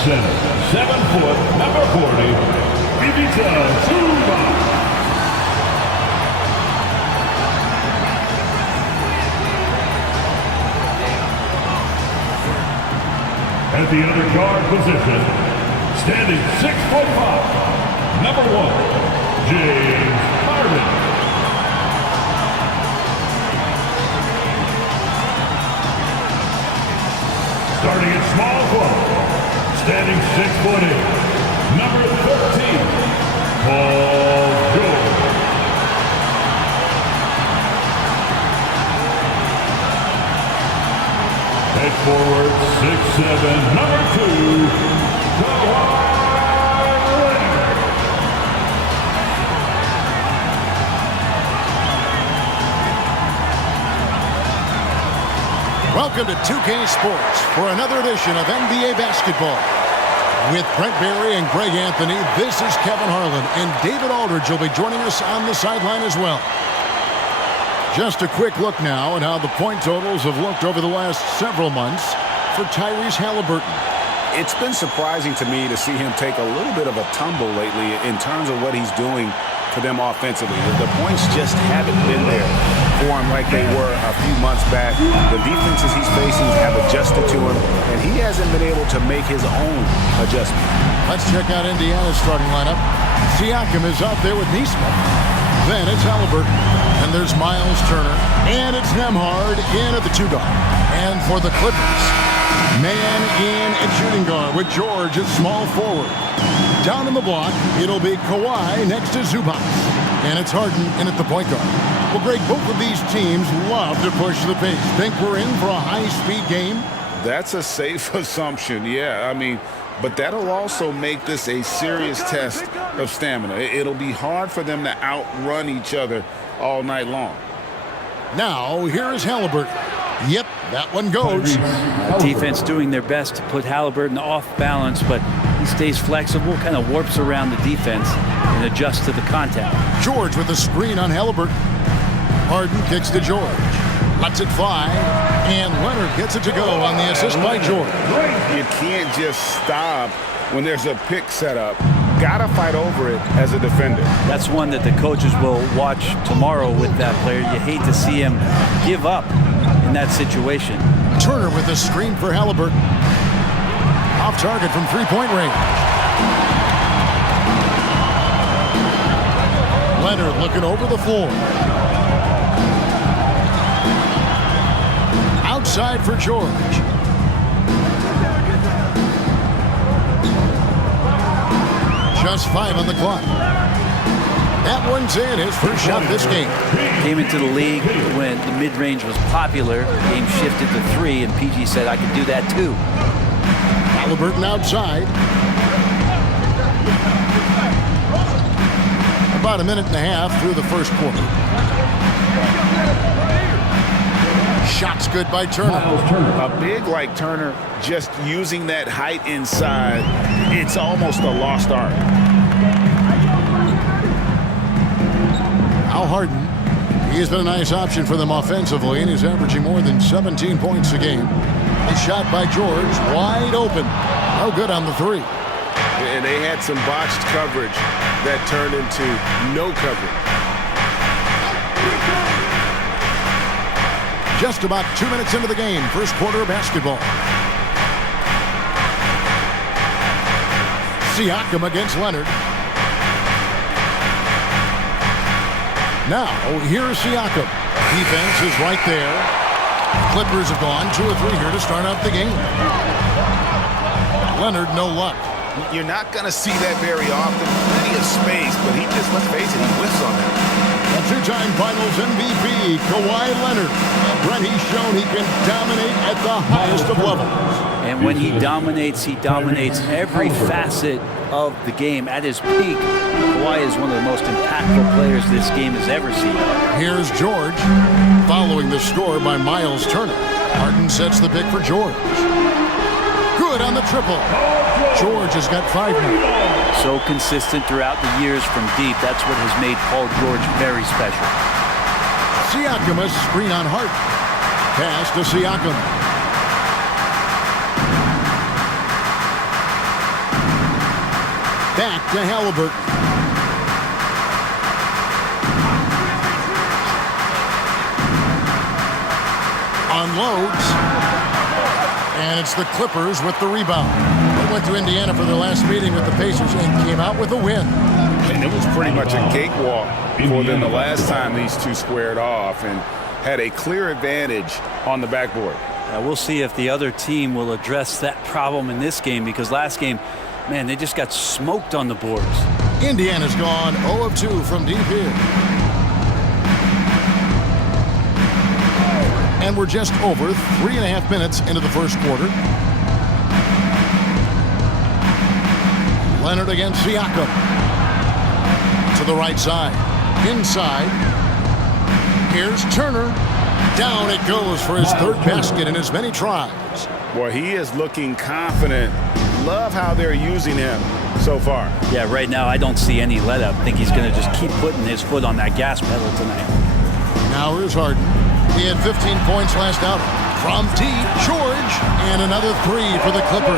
center, 7 foot, number 40, Ivica Zubac. At the other guard position, standing 6'5", number 1, James Harden. Starting at small forward, standing 6'8", number 13, Paul George. At forward, 6'7", number 2, Kawhi Leonard. Welcome to 2K Sports for another edition of NBA basketball. With Brent Barry and Greg Anthony, this is Kevin Harlan, and David Aldridge will be joining us on the sideline as well. Just a quick look now at how the point totals have looked over the last several months for Tyrese Halliburton. It's been surprising to me to see him take a little bit of a tumble lately in terms of what he's doing for them offensively. The points just haven't been there for him like they were a few months back. The defenses he's facing have adjusted to him, and he hasn't been able to make his own adjustment. Let's check out Indiana's starting lineup. Siakam is out there with Nesmith. Then it's Halliburton. And there's Miles Turner. And it's Nembhard in at the 2 guard. And for the Clippers, man in at shooting guard with George at small forward. Down in the block, it'll be Kawhi next to Zubac. And it's Harden in at the point guard. Well, Greg, both of these teams love to push the pace. Think we're in for a high-speed game? That's a safe assumption, yeah. I mean, but that'll also make this a serious test of stamina. It'll be hard for them to outrun each other all night long. Now, here is Halliburton. Yep, that one goes. Defense doing their best to put Halliburton off balance, but he stays flexible, kind of warps around the defense and adjusts to the contact. George with a screen on Halliburton. Harden kicks to George. Lets it fly, and Leonard gets it to go on the assist by George. You can't just stop when there's a pick set up. Gotta fight over it as a defender. That's one that the coaches will watch tomorrow with that player. You hate to see him give up in that situation. Turner with a screen for Halliburton. Off target from three-point range. Leonard looking over the floor. Outside for George. Just 5 on the clock. That one's in, his first shot this game. Came into the league when the mid-range was popular. Game shifted to 3, and PG said, I could do that too. Halliburton outside. About a minute and a half through the first quarter. Shots good by Turner. A big like Turner, just using that height inside, it's almost a lost art. Al Harden, he has been a nice option for them offensively, and he's averaging more than 17 points a game. A shot by George, wide open. No good on the 3. And they had some botched coverage that turned into no coverage. Just about 2 minutes into the game, first quarter of basketball. Siakam against Leonard. Now, here's Siakam. Defense is right there. Clippers have gone 2 or 3 here to start out the game. Leonard, no luck. You're not going to see that very often. Plenty of space, but he just, let's face it, he whiffs on it. A 2-time Finals MVP, Kawhi Leonard. Brent, he's shown he can dominate at the highest of levels. And when he dominates every facet of the game. At his peak, Kawhi is one of the most impactful players this game has ever seen. Here's George, following the score by Miles Turner. Harden sets the pick for George. Good on the triple. George has got 5 now. So consistent throughout the years from deep. That's what has made Paul George very special. Siakam, a screen on Hart. Pass to Siakam. Back to Halliburton. Unloads. And it's the Clippers with the rebound. They went to Indiana for their last meeting with the Pacers and came out with a win. And it was pretty much a cakewalk for them the last time these two squared off and had a clear advantage on the backboard. We'll see if the other team will address that problem in this game, because last game, man, they just got smoked on the boards. Indiana's gone 0 of 2 from deep here. And we're just over 3.5 minutes into the first quarter. Leonard against Siakam. To the right side. Inside. Here's Turner. Down it goes for his third basket in as many tries. Boy, he is looking confident. Love how they're using him so far. Yeah, right now I don't see any let up. I think he's going to just keep putting his foot on that gas pedal tonight. Now here's Harden. He had 15 points last outing. From deep, George, and another three for the Clippers.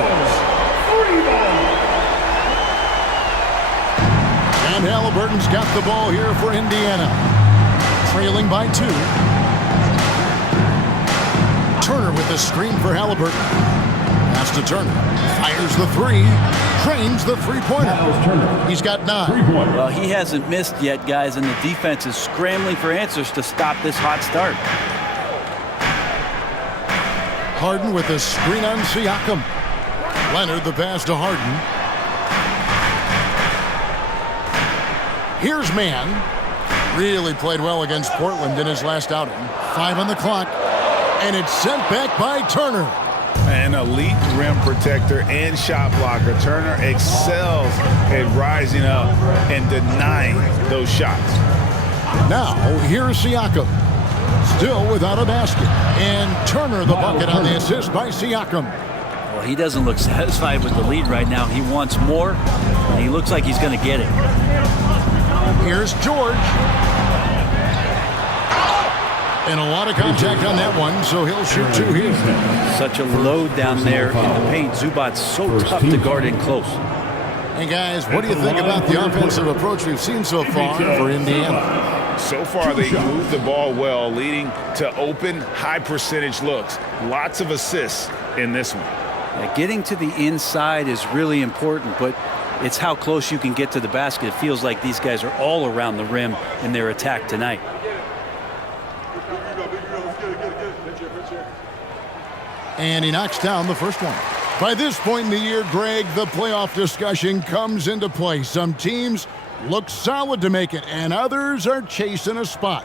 And Halliburton's got the ball here for Indiana. Trailing by 2. Turner with the screen for Halliburton. Pass to Turner. Fires the three. Trains the three-pointer. He's got 9. Well, he hasn't missed yet, guys, and the defense is scrambling for answers to stop this hot start. Harden with a screen on Siakam. Leonard the pass to Harden. Here's Mann. Really played well against Portland in his last outing. 5 on the clock. And it's sent back by Turner. An elite rim protector and shot blocker. Turner excels at rising up and denying those shots. Now, here's Siakam. Still without a basket. And Turner the bucket on the assist by Siakam. Well, he doesn't look satisfied with the lead right now. He wants more, and he looks like he's going to get it. Here's George. And a lot of contact on that one, so he'll shoot 2 here. Such a load down there in the paint. Zubac's so tough to guard in close. And guys, what do you think about the offensive approach we've seen so far for Indiana? So far, they moved the ball well, leading to open, high-percentage looks. Lots of assists in this one. Yeah, getting to the inside is really important, but it's how close you can get to the basket. It feels like these guys are all around the rim in their attack tonight. And he knocks down the first one. By this point in the year, Greg, the playoff discussion comes into play. Some teams look solid to make it, and others are chasing a spot.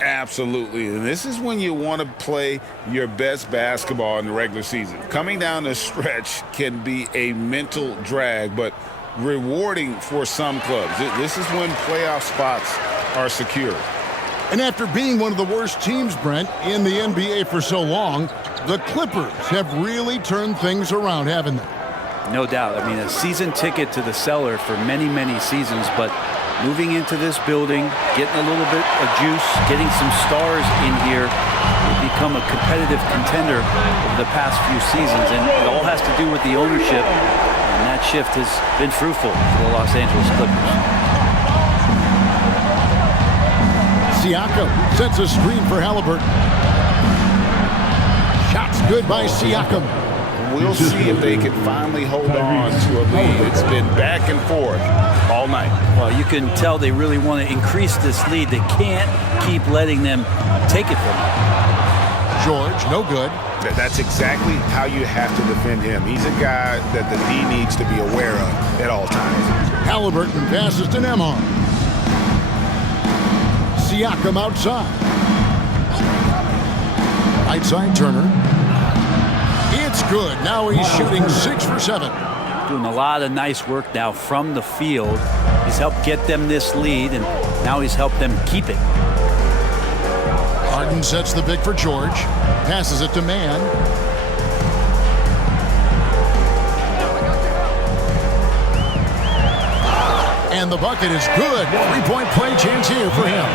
Absolutely. And this is when you want to play your best basketball in the regular season. Coming down the stretch can be a mental drag, but rewarding for some clubs. This is when playoff spots are secured. And after being one of the worst teams, Brent, in the NBA for so long, the Clippers have really turned things around, haven't they? No doubt. I mean, a season ticket to the cellar for many, many seasons, but moving into this building, getting a little bit of juice, getting some stars in here, they've become a competitive contender over the past few seasons, and it all has to do with the ownership, and that shift has been fruitful for the Los Angeles Clippers. Siakam sets a screen for Halliburton. Shots good by Siakam. We'll see if they can finally hold on to a lead. It's been back and forth all night. Well, you can tell they really want to increase this lead. They can't keep letting them take it from them. George, no good. That's exactly how you have to defend him. He's a guy that the D needs to be aware of at all times. Halliburton passes to Nembhard. Siakam outside. Right side, Turner. It's good. Now he's shooting 6 for 7. Doing a lot of nice work now from the field. He's helped get them this lead, and now he's helped them keep it. Harden sets the pick for George. Passes it to Mann. And the bucket is good. 3-point play chance here for him.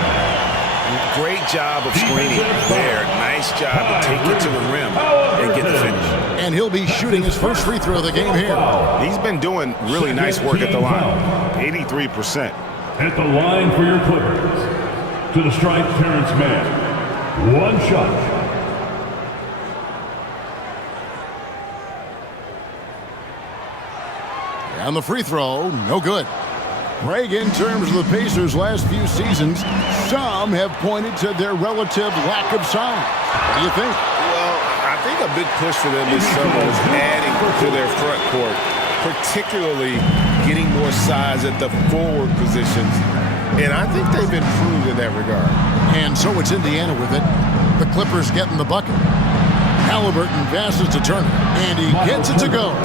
Great job of screening there. Nice job to take it to the rim and get the finish. And he'll be shooting his first free throw of the game here. He's been doing really nice work at the line. 83%. At the line for your Clippers. To the stripe, Terrence Mann. One shot. And the free throw, no good. Greg, in terms of the Pacers' last few seasons, some have pointed to their relative lack of size. What do you think? Well, I think a big push for them this summer is adding to their front court, particularly getting more size at the forward positions. And I think they've improved in that regard. And so it's Indiana with it. The Clippers getting the bucket. Halliburton passes to Turner, and he gets it to go.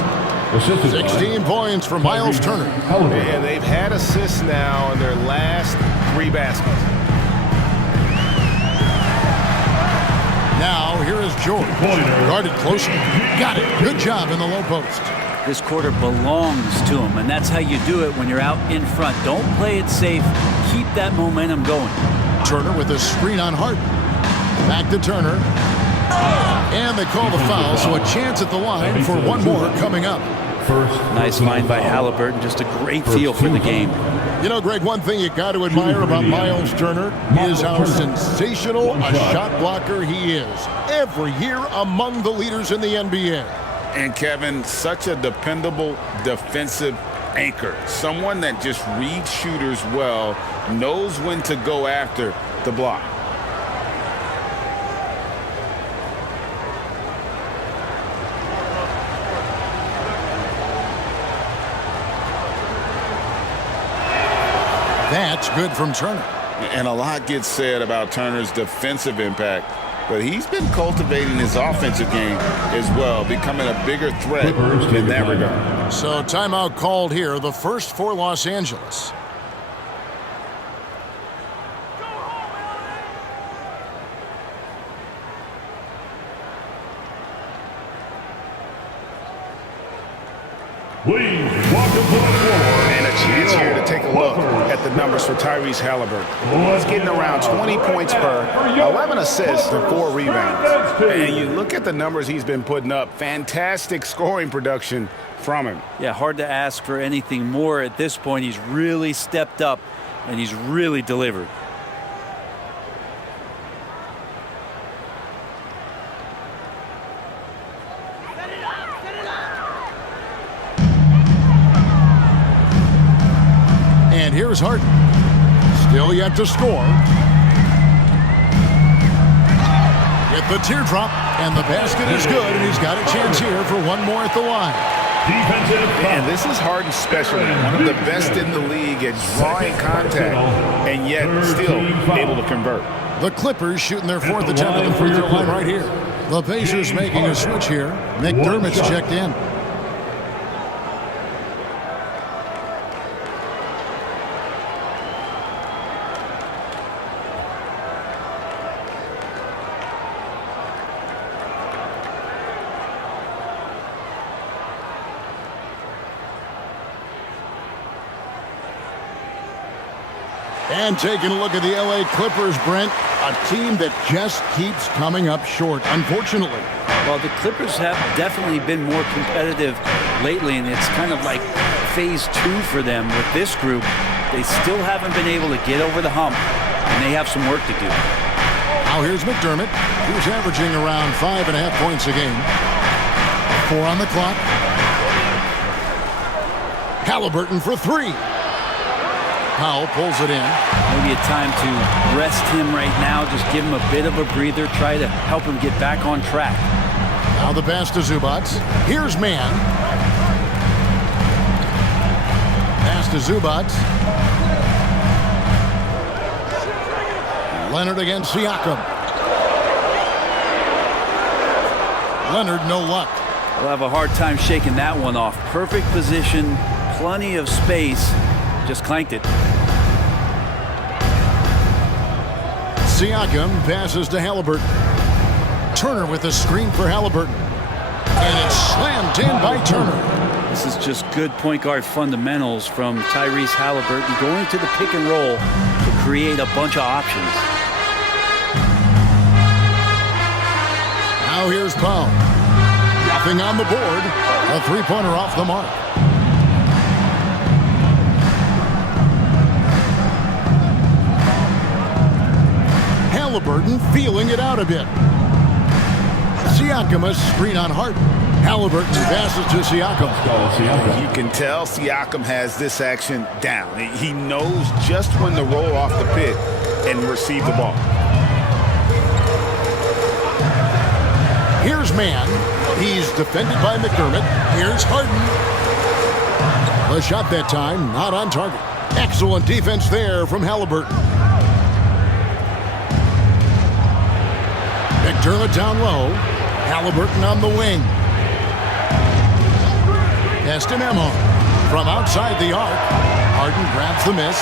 16 points for Miles Turner. And they've had assists now in their last 3 baskets. Now, here is George. Guarded closely. Got it. Good job in the low post. This quarter belongs to him, and that's how you do it when you're out in front. Don't play it safe. Keep that momentum going. Turner with a screen on Harden. Back to Turner. And they call the foul, so a chance at the line for one more coming up. Nice find by Halliburton. Just a great feel for the game. You know, Greg, one thing you got to admire about Miles Turner is how sensational a shot blocker he is. Every year among the leaders in the NBA. And Kevin, such a dependable defensive anchor. Someone that just reads shooters well, knows when to go after the block. That's good from Turner. And a lot gets said about Turner's defensive impact, but he's been cultivating his offensive game as well, becoming a bigger threat in that regard. So timeout called here, the first for Los Angeles. Please welcome to the floor. And a chance here to take a look at the numbers for Tyrese Halliburton. He's getting around 20 points per, 11 assists, and 4 rebounds. And you look at the numbers he's been putting up, fantastic scoring production from him. Yeah, hard to ask for anything more at this point. He's really stepped up, and he's really delivered. And here's Harden. Still yet to score. Get the teardrop, and the basket is good, and he's got a chance here for one more at the line. And this is Harden's specialty, one of the best in the league at drawing contact, and yet still able to convert. The Clippers shooting their 4th attempt at the free throw line right here. The Pacers making a switch here. McDermott's checked in. And taking a look at the LA Clippers, Brent, a team that just keeps coming up short, unfortunately. Well, the Clippers have definitely been more competitive lately, and it's kind of like phase 2 for them with this group. They still haven't been able to get over the hump, and they have some work to do. Now here's McDermott, who's averaging around 5.5 points a game. 4 on the clock. Halliburton for 3. Powell pulls it in. Maybe a time to rest him right now. Just give him a bit of a breather. Try to help him get back on track. Now the pass to Zubac. Here's Mann. Pass to Zubac. Leonard against Siakam. Leonard, no luck. We'll have a hard time shaking that one off. Perfect position, plenty of space. Just clanked it. Siakam passes to Halliburton. Turner with a screen for Halliburton. And it's slammed in by Turner. This is just good point guard fundamentals from Tyrese Halliburton, going to the pick and roll to create a bunch of options. Now here's Powell. Nothing on the board. A three-pointer off the mark. Halliburton feeling it out a bit. Siakam, a screen on Harden. Halliburton passes to Siakam. You can tell Siakam has this action down. He knows just when to roll off the pick and receive the ball. Here's Mann. He's defended by McDermott. Here's Harden. The shot that time, not on target. Excellent defense there from Halliburton. McDermott down low. Halliburton on the wing. Pass to Nemo. From outside the arc. Harden grabs the miss.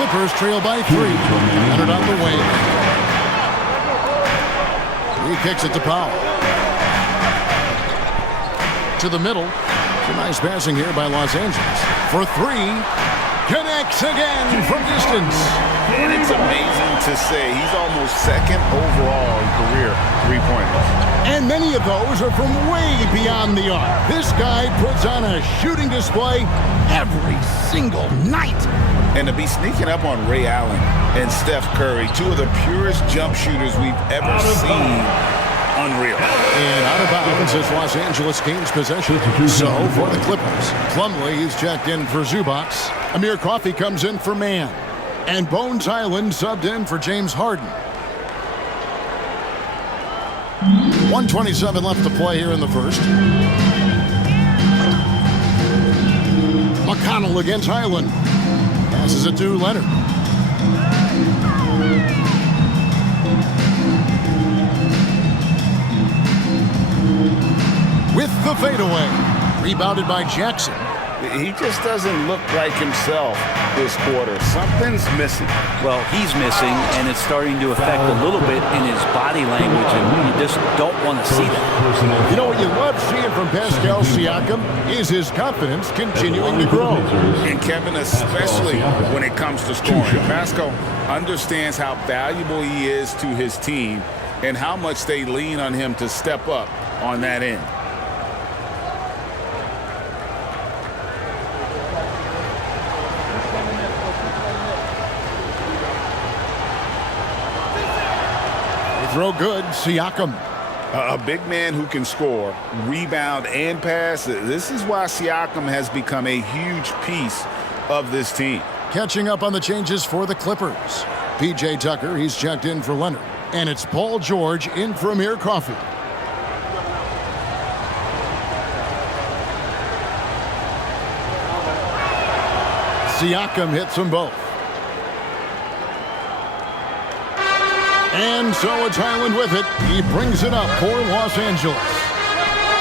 Clippers trail by 3. Leonard on the wing. He kicks it to Powell. To the middle. It's a nice passing here by Los Angeles. For 3. Connects again from distance. And it's amazing to say he's almost second overall in career three-pointers. And many of those are from way beyond the arc. This guy puts on a shooting display every single night. And to be sneaking up on Ray Allen and Steph Curry, two of the purest jump shooters we've ever seen. Unreal. And out of bounds as Los Angeles gains possession. So for the Clippers, Plumlee is checked in for Zubac. Amir Coffey comes in for Mann. And Bones Highland subbed in for James Harden. 1:27 left to play here in the first. McConnell against Highland. Passes it to Leonard. With the fadeaway. Rebounded by Jackson. He just doesn't look like himself this quarter. Something's missing. Well, he's missing, and it's starting to affect a little bit in his body language, and you just don't want to see that. You know what you love seeing from Pascal Siakam is his confidence continuing to grow. And Kevin, especially when it comes to scoring. Pascal understands how valuable he is to his team and how much they lean on him to step up on that end. Throw good, Siakam. A big man who can score, rebound, and pass. This is why Siakam has become a huge piece of this team. Catching up on the changes for the Clippers. P.J. Tucker, he's checked in for Leonard. And it's Paul George in for Amir Coffey. Siakam hits them both. And so it's Highland with it. He brings it up for Los Angeles.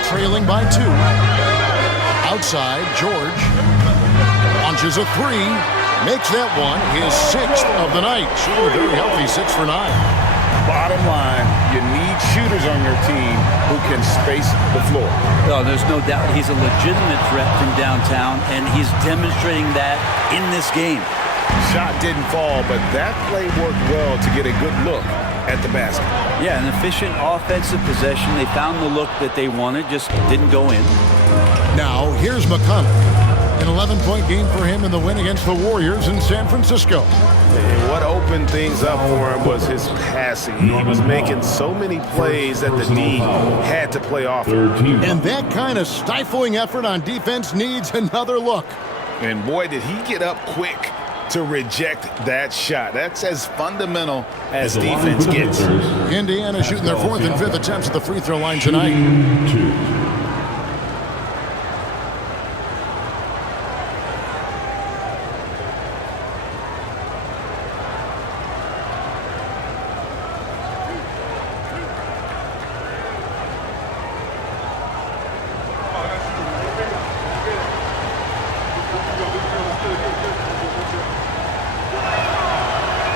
Trailing by 2. Outside, George launches a 3. Makes that one his 6th of the night. Sure, very healthy, 6 for 9. Bottom line, you need shooters on your team who can space the floor. No, there's no doubt he's a legitimate threat from downtown, and he's demonstrating that in this game. Shot didn't fall, but that play worked well to get a good look at the basket. Yeah, an efficient offensive possession. They found the look that they wanted, just didn't go in. Now, here's McConnell. An 11-point game for him in the win against the Warriors in San Francisco. And what opened things up for him was his passing. He was making so many plays that the D had to play off. And that kind of stifling effort on defense needs another look. And boy, did he get up quick to reject that shot. That's as fundamental as defense gets. Indiana shooting their 4th and 5th attempts at the free throw line tonight.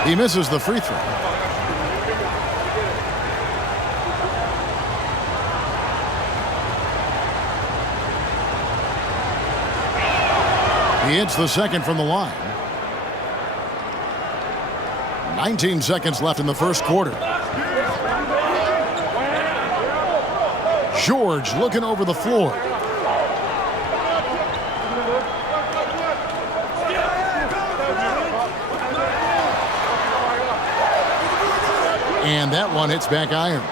He misses the free throw. He hits the second from the line. 19 seconds left in the first quarter. George looking over the floor. And that one hits back iron.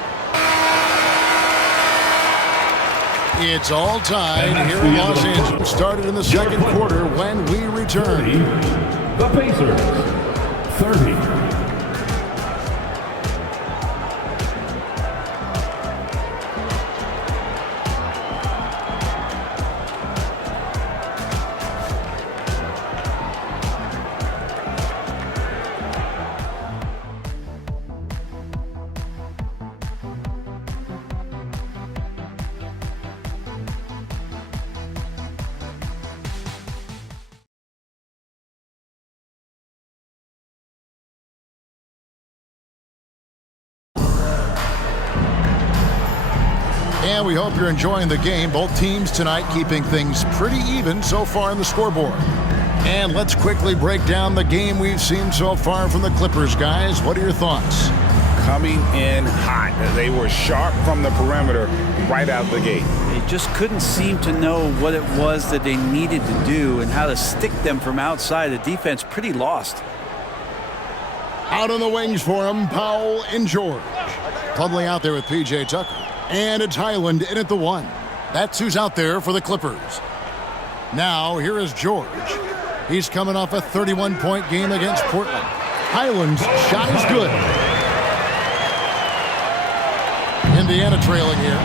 It's all tied here in Los Angeles. Started in the second quarter when we return. The Pacers, 30. And we hope you're enjoying the game. Both teams tonight keeping things pretty even so far in the scoreboard. And let's quickly break down the game we've seen so far from the Clippers, guys. What are your thoughts? Coming in hot. They were sharp from the perimeter right out the gate. They just couldn't seem to know what it was that they needed to do and how to stick them from outside. The defense pretty lost. Out on the wings for him, Powell and George. Clubly out there with P.J. Tucker. And it's Highland in at the one. That's who's out there for the Clippers. Now, here is George. He's coming off a 31-point game against Portland. Highland's shot is good. Indiana trailing here.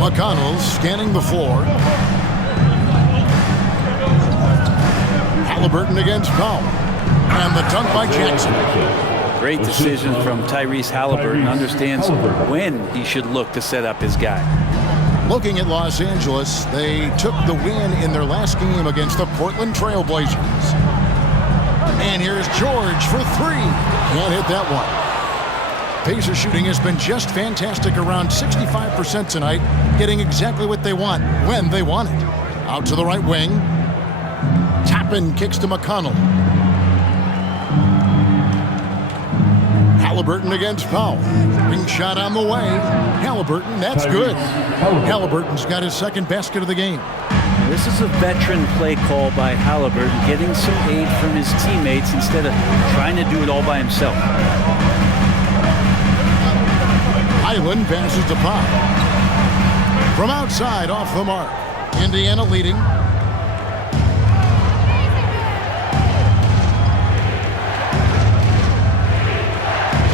McConnell's scanning the floor. Halliburton against Powell. And the dunk by Jackson. Great decision from Tyrese Halliburton. Understands when he should look to set up his guy. Looking at Los Angeles, they took the win in their last game against the Portland Trail Blazers. And here's George for three. Can't hit that one. Pacer shooting has been just fantastic, around 65% tonight, getting exactly what they want when they want it. Out to the right wing. Toppin kicks to McConnell. Halliburton against Powell. Ring shot on the way. Halliburton, that's good. Halliburton's got his second basket of the game. This is a veteran play call by Halliburton, getting some aid from his teammates instead of trying to do it all by himself. Highland passes to Powell. From outside, off the mark. Indiana leading.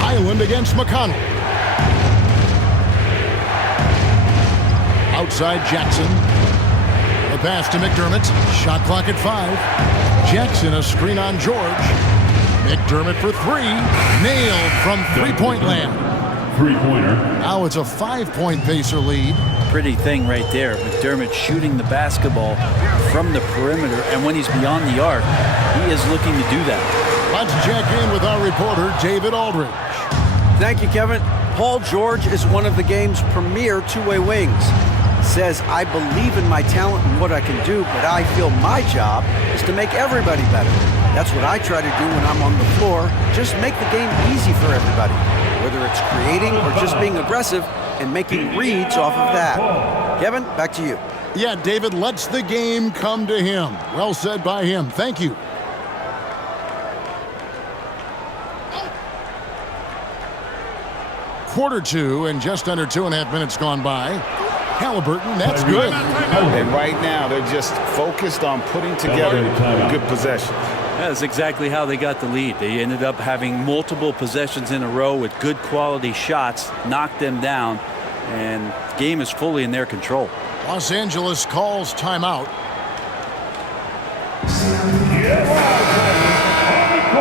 Highland against McConnell. Outside Jackson. The pass to McDermott. Shot clock at 5. Jackson a screen on George. McDermott for three. Nailed from three-point land. Three-pointer. Now it's a 5-point Pacer lead. Pretty thing right there. McDermott shooting the basketball from the perimeter, and when he's beyond the arc, he is looking to do that. Let's check in with our reporter, David Aldridge. Thank you, Kevin. Paul George is one of the game's premier two-way wings. Says, I believe in my talent and what I can do, but I feel my job is to make everybody better. That's what I try to do when I'm on the floor. Just make the game easy for everybody, whether it's creating or just being aggressive and making reads off of that. Kevin, back to you. Yeah, David lets the game come to him. Well said by him. Thank you. Quarter two and just under 2.5 minutes gone by. Halliburton, that's good. And right now, they're just focused on putting together good possessions. That's exactly how they got the lead. They ended up having multiple possessions in a row with good quality shots, knocked them down, and the game is fully in their control. Los Angeles calls timeout.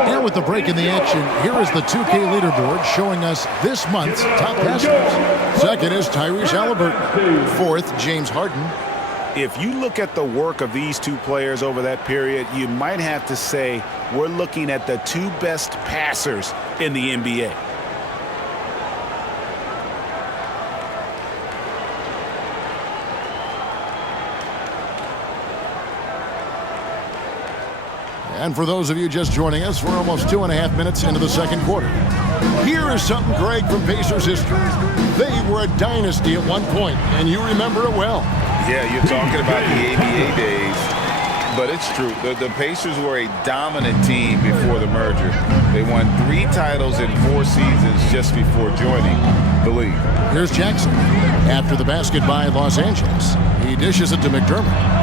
And with the break in the action, here is the 2K leaderboard showing us this month's top passers. Second is Tyrese Halliburton. Fourth, James Harden. If you look at the work of these two players over that period, you might have to say we're looking at the two best passers in the NBA. And for those of you just joining us, we're almost 2.5 minutes into the second quarter. Here is something, Greg, from Pacers history. They were a dynasty at one point, and you remember it well. Yeah, you're talking about the ABA days, but it's true. The Pacers were a dominant team before the merger. They won 3 titles in 4 seasons just before joining the league. Here's Jackson. After the basket by Los Angeles, he dishes it to McDermott.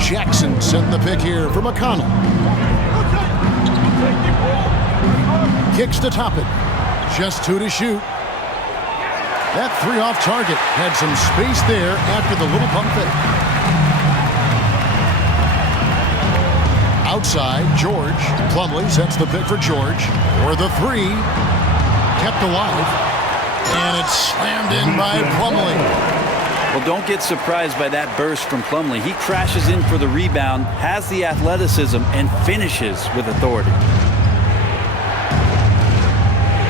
Jackson sent the pick here for McConnell. Kicks to top it. Just 2 to shoot. That 3 off target had some space there after the little pump fake. Outside, George. Plumlee sets the pick for George. For the 3. Kept alive. And it's slammed in by Plumlee. Well, don't get surprised by that burst from Plumlee. He crashes in for the rebound, has the athleticism, and finishes with authority.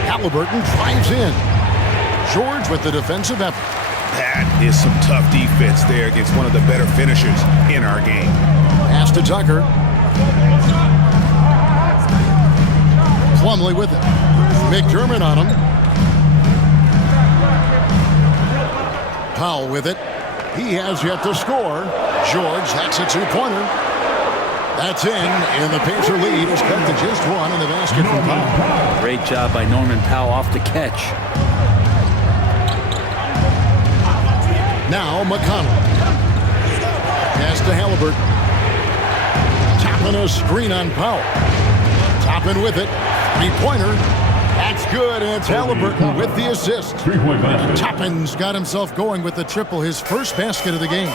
Halliburton drives in. George with the defensive effort. That is some tough defense there against one of the better finishers in our game. Pass to Tucker. Plumlee with it. McDermott on him. Powell with it. He has yet to score. George, that's a 2-pointer. That's in, and the Pacer lead is cut to just 1 in the basket from Powell. Great job by Norman Powell off the catch. Now McConnell. Pass to Halliburton. Tapping a screen on Powell. Topping with it. 3-pointer. That's good, and it's Halliburton with the assist. 3-point basket. Toppin's got himself going with the triple, his first basket of the game.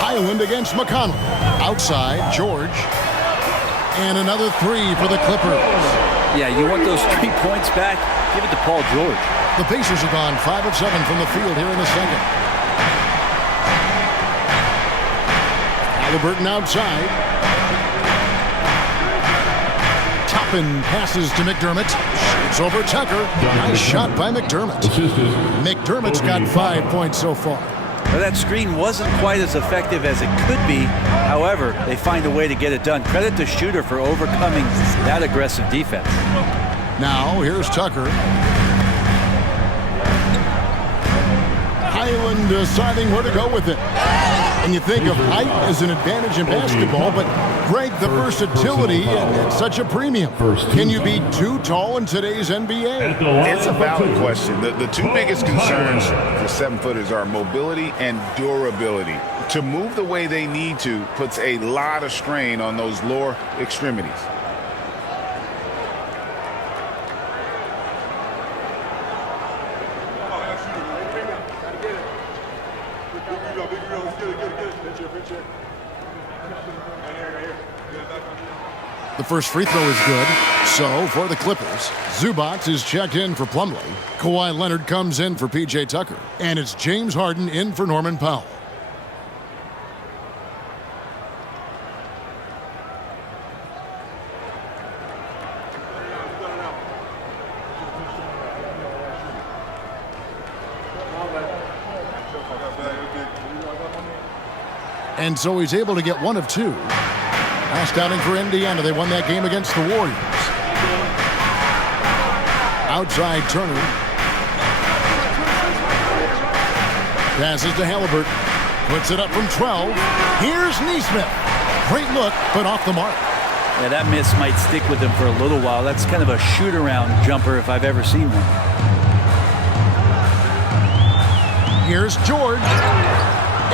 Highland against McConnell. Outside, George. And another 3 for the Clippers. Yeah, you want those 3 points back? Give it to Paul George. The Pacers are gone 5 of 7 from the field here in the second. Halliburton outside. Toppin passes to McDermott. Shoots over Tucker. Nice shot by McDermott. McDermott's got 5 points so far. Well, that screen wasn't quite as effective as it could be. However, they find a way to get it done. Credit to Shooter for overcoming that aggressive defense. Now, here's Tucker. Highland deciding where to go with it. And you think of height as an advantage in basketball, but Greg, the versatility at such a premium. Can you be too tall in today's NBA? It's a valid question. The 2 biggest concerns for 7-footers are mobility and durability. To move the way they need to puts a lot of strain on those lower extremities. The first free throw is good. So, for the Clippers, Zubac is checked in for Plumlee. Kawhi Leonard comes in for P.J. Tucker. And it's James Harden in for Norman Powell. And so he's able to get 1 of 2. Last outing for Indiana. They won that game against the Warriors. Outside Turner. Passes to Halliburton. Puts it up from 12. Here's Neesmith. Great look, but off the mark. Yeah, that miss might stick with him for a little while. That's kind of a shoot-around jumper if I've ever seen one. Here's George.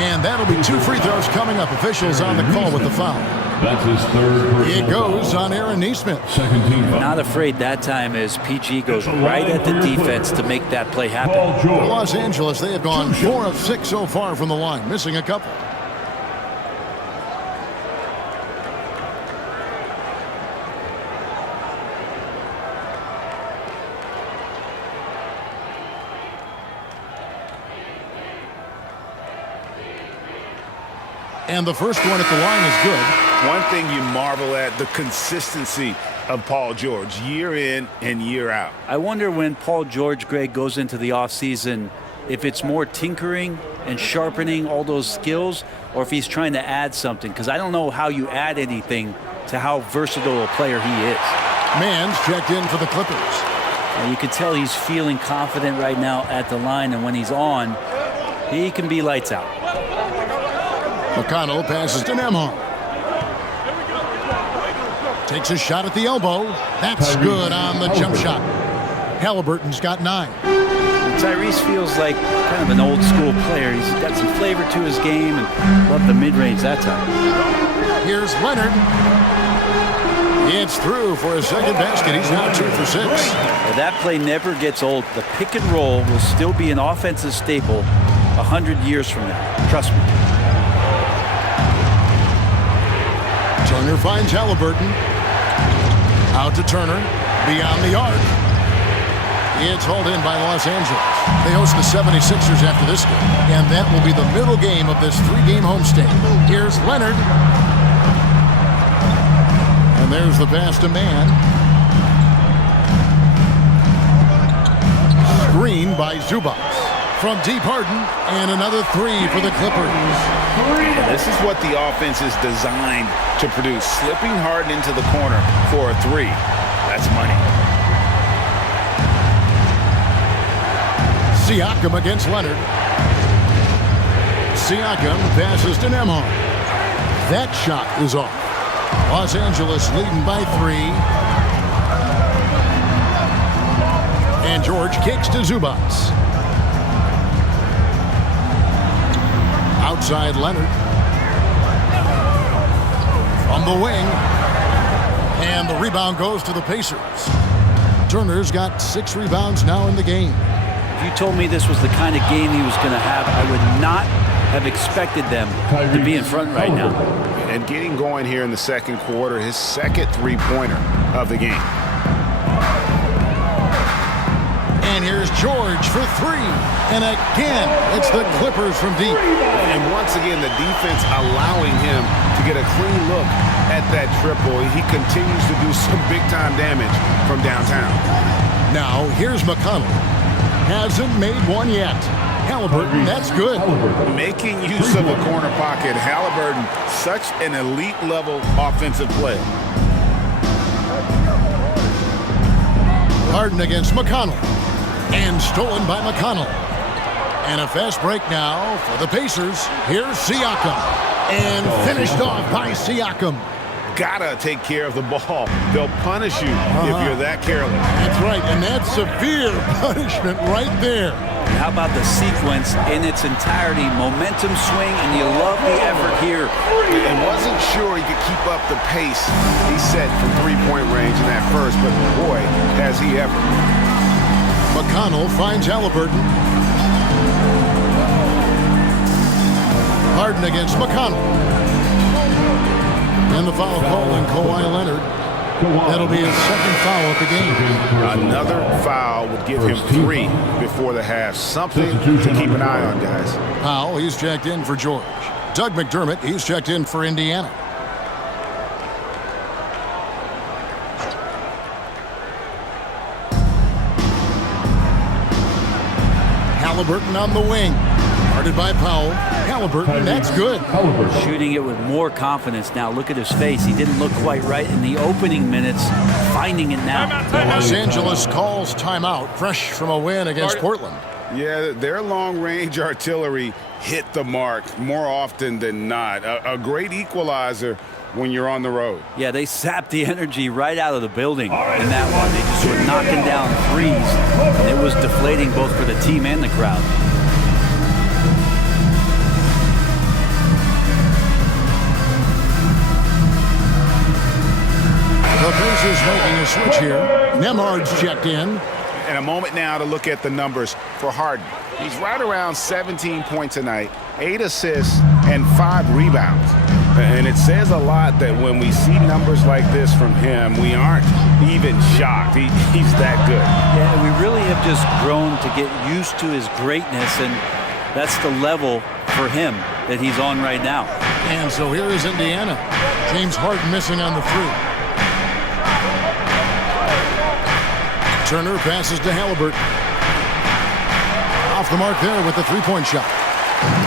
And that'll be 2 free throws coming up. Officials on the call with the foul. That's his 3rd. It goes on Aaron Neesmith. Second team foul. Not afraid that time as PG goes right at the defense to make that play happen. For Los Angeles, they have gone 4 of 6 so far from the line, missing a couple. And the first one at the line is good. One thing you marvel at, the consistency of Paul George, year in and year out. I wonder when Paul George, Greg, goes into the offseason, if it's more tinkering and sharpening all those skills, or if he's trying to add something, because I don't know how you add anything to how versatile a player he is. Mann's checked in for the Clippers. And you can tell he's feeling confident right now at the line, and when he's on, he can be lights out. McConnell passes to Nembhard. Takes a shot at the elbow. That's good on the jump shot. Halliburton's got 9. Tyrese feels like kind of an old school player. He's got some flavor to his game and loved the mid-range that time. Here's Leonard. It's through for his second basket. He's now 2 for 6. Well, that play never gets old. The pick and roll will still be an offensive staple 100 years from now. Trust me. Turner finds Halliburton. Out to Turner. Beyond the arc. It's hauled in by Los Angeles. They host the 76ers after this game, and that will be the middle game of this 3-game homestand. Here's Leonard. And there's the pass to Mann. Screen by Zubac. From deep Harden, and another 3 for the Clippers. This is what the offense is designed to produce. Slipping Harden into the corner for a 3. That's money. Siakam against Leonard. Siakam passes to Nembhard. That shot is off. Los Angeles leading by 3. And George kicks to Zubac. Outside Leonard. From the wing. And the rebound goes to the Pacers. Turner's got 6 rebounds now in the game. If you told me this was the kind of game he was going to have, I would not have expected them to be in front right now. And getting going here in the second quarter, his second 3-pointer of the game. And here's George for 3. And again, it's the Clippers from deep. And once again, the defense allowing him to get a clean look at that triple. He continues to do some big-time damage from downtown. Now, here's McConnell. Hasn't made one yet. Halliburton, that's good. Making use of a corner pocket. Halliburton, such an elite-level offensive player. Harden against McConnell. And stolen by McConnell. And a fast break now for the Pacers. Here's Siakam. And finished off by Siakam. Gotta take care of the ball. They'll punish you if you're that careless. That's right, and that's severe punishment right there. And how about the sequence in its entirety? Momentum swing, and you love the effort here. And wasn't sure he could keep up the pace he set from 3-point range in that first, but boy, has he ever. McConnell finds Halliburton. Harden against McConnell. And the foul call on Kawhi Leonard. That'll be his second foul at the game. Another foul would give him 3 before the half. Something to keep an eye on, guys. Powell, he's checked in for George. Doug McDermott, he's checked in for Indiana. Halliburton on the wing. Guarded by Powell. Halliburton, that's good. Shooting it with more confidence now. Look at his face. He didn't look quite right in the opening minutes. Finding it now. Los Angeles calls timeout, fresh from a win against Portland. Yeah, their long-range artillery hit the mark more often than not. A great equalizer when you're on the road. Yeah, they sapped the energy right out of the building in that one. They just were knocking down threes. And it was deflating both for the team and the crowd. The Pacers making a switch here. Nembhard's checked in. And a moment now to look at the numbers for Harden. He's right around 17 points a night, 8 assists, and 5 rebounds. And it says a lot that when we see numbers like this from him, we aren't even shocked. He's that good. Yeah, we really have just grown to get used to his greatness, and that's the level for him that he's on right now. And so here is Indiana. James Harden missing on the 3. Turner passes to Halliburton. Off the mark there with the 3-point shot.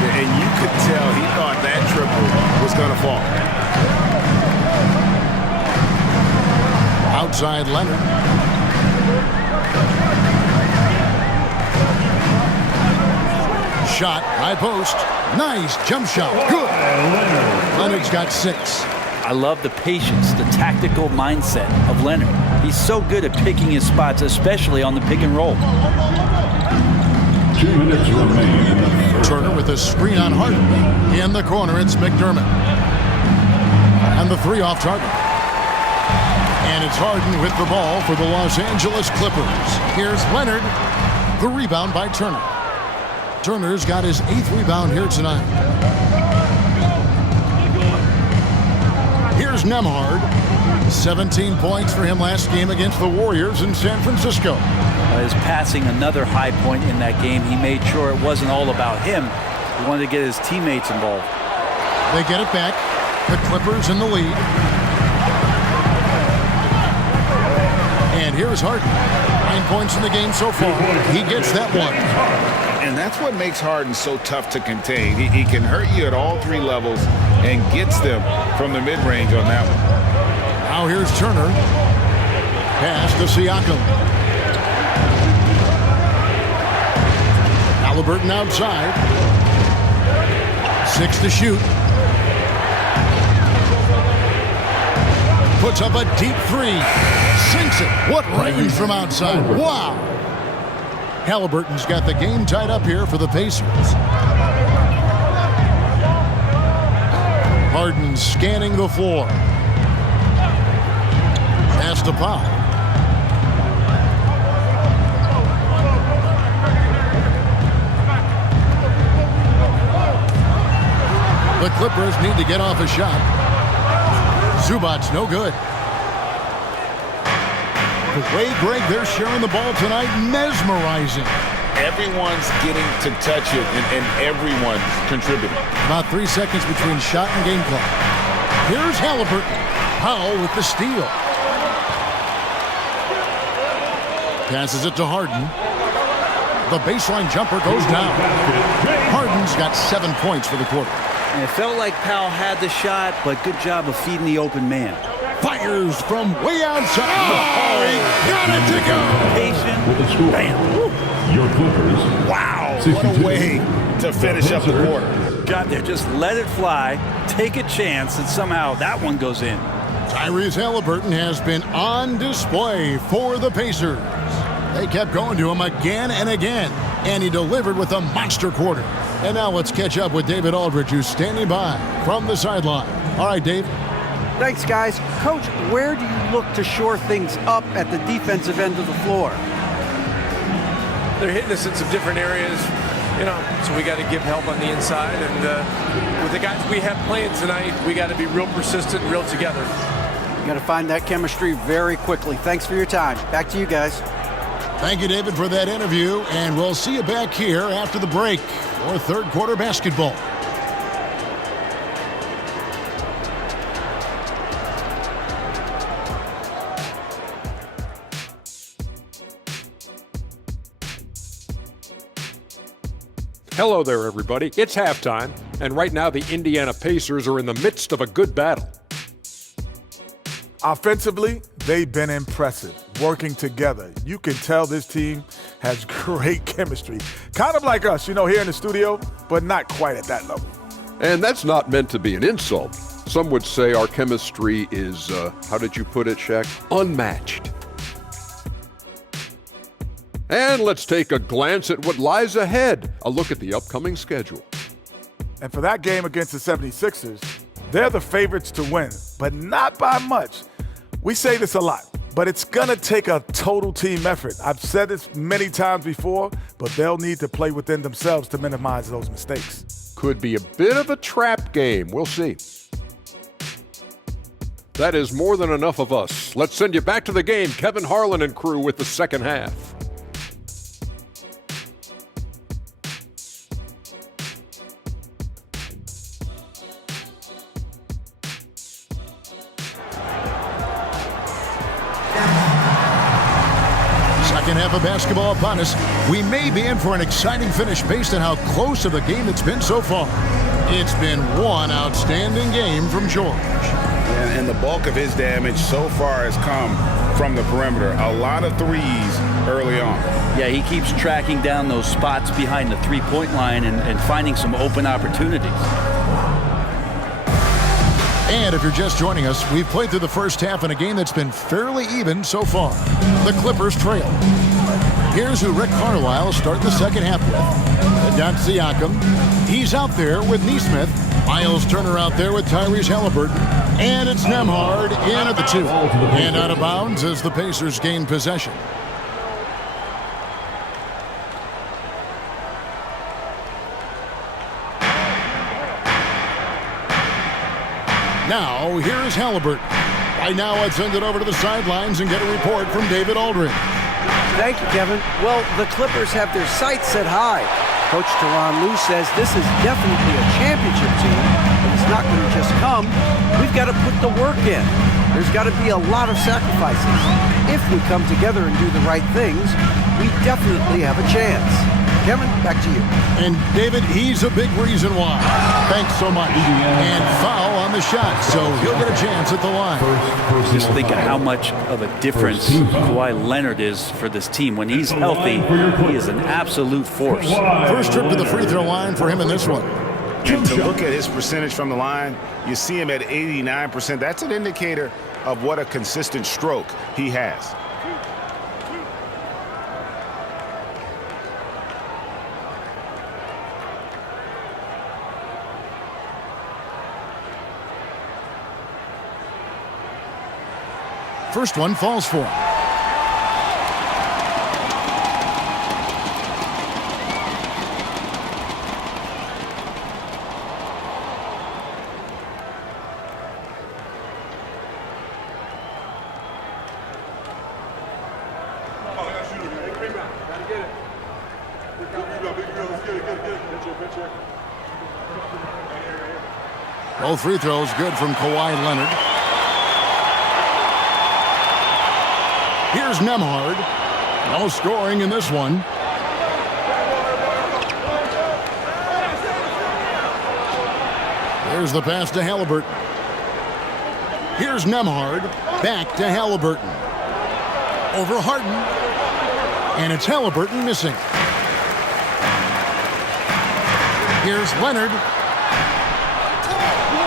And you could tell he thought that triple was going to fall. Outside Leonard. Shot, high post. Nice jump shot. Good. Leonard's got 6. I love the patience, the tactical mindset of Leonard. He's so good at picking his spots, especially on the pick and roll. 2 minutes remain. Turner with a screen on Harden. In the corner, it's McDermott. And the 3 off target. And it's Harden with the ball for the Los Angeles Clippers. Here's Leonard. The rebound by Turner. Turner's got his 8th rebound here tonight. Here's Nembhard. 17 points for him last game against the Warriors in San Francisco. His passing, another high point in that game. He made sure it wasn't all about him. He wanted to get his teammates involved. They get it back. The Clippers in the lead. And here's Harden. 9 points in the game so far. He gets that one. And that's what makes Harden so tough to contain. He can hurt you at all 3 levels and gets them from the mid-range on that one. Now here's Turner. Pass to Siakam. Halliburton outside. 6 to shoot. Puts up a deep 3. Sinks it. What range from outside. Wow. Halliburton's got the game tied up here for the Pacers. Harden scanning the floor. Pass to Powell. The Clippers need to get off a shot. Zubac's no good. The way, Greg, they're sharing the ball tonight, mesmerizing. Everyone's getting to touch it, and everyone's contributing. About 3 seconds between shot and game clock. Here's Halliburton. Powell with the steal. Passes it to Harden. The baseline jumper goes down. Harden's got 7 points for the quarter. And it felt like Powell had the shot, but good job of feeding the open man. Fires from way outside. Oh, he got it to go. Patient. With the score. Bam. Your Clippers. Wow, what a way to finish up the quarter. Got there, just let it fly, take a chance, and somehow that one goes in. Tyrese Halliburton has been on display for the Pacers. They kept going to him again and again, and he delivered with a monster quarter. And now let's catch up with David Aldridge, who's standing by from the sideline. All right, Dave. Thanks, guys. Coach, where do you look to shore things up at the defensive end of the floor? They're hitting us in some different areas, so we got to give help on the inside. And with the guys we have playing tonight, we got to be real persistent and real together. You got to find that chemistry very quickly. Thanks for your time. Back to you guys. Thank you, David, for that interview, and we'll see you back here after the break for third quarter basketball. Hello there, everybody. It's halftime, and right now the Indiana Pacers are in the midst of a good battle. Offensively, they've been impressive, working together. You can tell this team has great chemistry. Kind of like us, here in the studio, but not quite at that level. And that's not meant to be an insult. Some would say our chemistry is, how did you put it, Shaq? Unmatched. And let's take a glance at what lies ahead. A look at the upcoming schedule. And for that game against the 76ers, they're the favorites to win, but not by much. We say this a lot, but it's going to take a total team effort. I've said this many times before, but they'll need to play within themselves to minimize those mistakes. Could be a bit of a trap game. We'll see. That is more than enough of us. Let's send you back to the game. Kevin Harlan and crew with the second half. Second half of basketball upon us. We may be in for an exciting finish based on how close of a game it's been so far. It's been one outstanding game from George. And the bulk of his damage so far has come from the perimeter. A lot of threes early on. Yeah, he keeps tracking down those spots behind the three-point line and finding some open opportunities. And if you're just joining us, we've played through the first half in a game that's been fairly even so far. The Clippers trail. Here's who Rick Carlisle starting the second half with. Don Siakam. He's out there with Neesmith. Miles Turner out there with Tyrese Halliburton. And it's Nembhard in at the 2. And out of bounds as the Pacers gain possession. Now, here's Halliburton. Right now, I'd send it over to the sidelines and get a report from David Aldridge. Thank you, Kevin. Well, the Clippers have their sights set high. Coach Tyronn Lue says this is definitely a championship team, but it's not going to just come. We've got to put the work in. There's got to be a lot of sacrifices. If we come together and do the right things, we definitely have a chance. Kevin, back to you. And David, he's a big reason why. Thanks so much. And foul on the shot, so he'll get a chance at the line. Just think of how much of a difference Kawhi Leonard is for this team. When he's healthy, he is an absolute force. First trip to the free throw line for him in this one. And to look at his percentage from the line, you see him at 89%. That's an indicator of what a consistent stroke he has. First one falls for him. Both free throws good from Kawhi Leonard. Here's Nembhard. No scoring in this one. There's the pass to Halliburton. Here's Nembhard. Back to Halliburton. Over Harden. And it's Halliburton missing. Here's Leonard.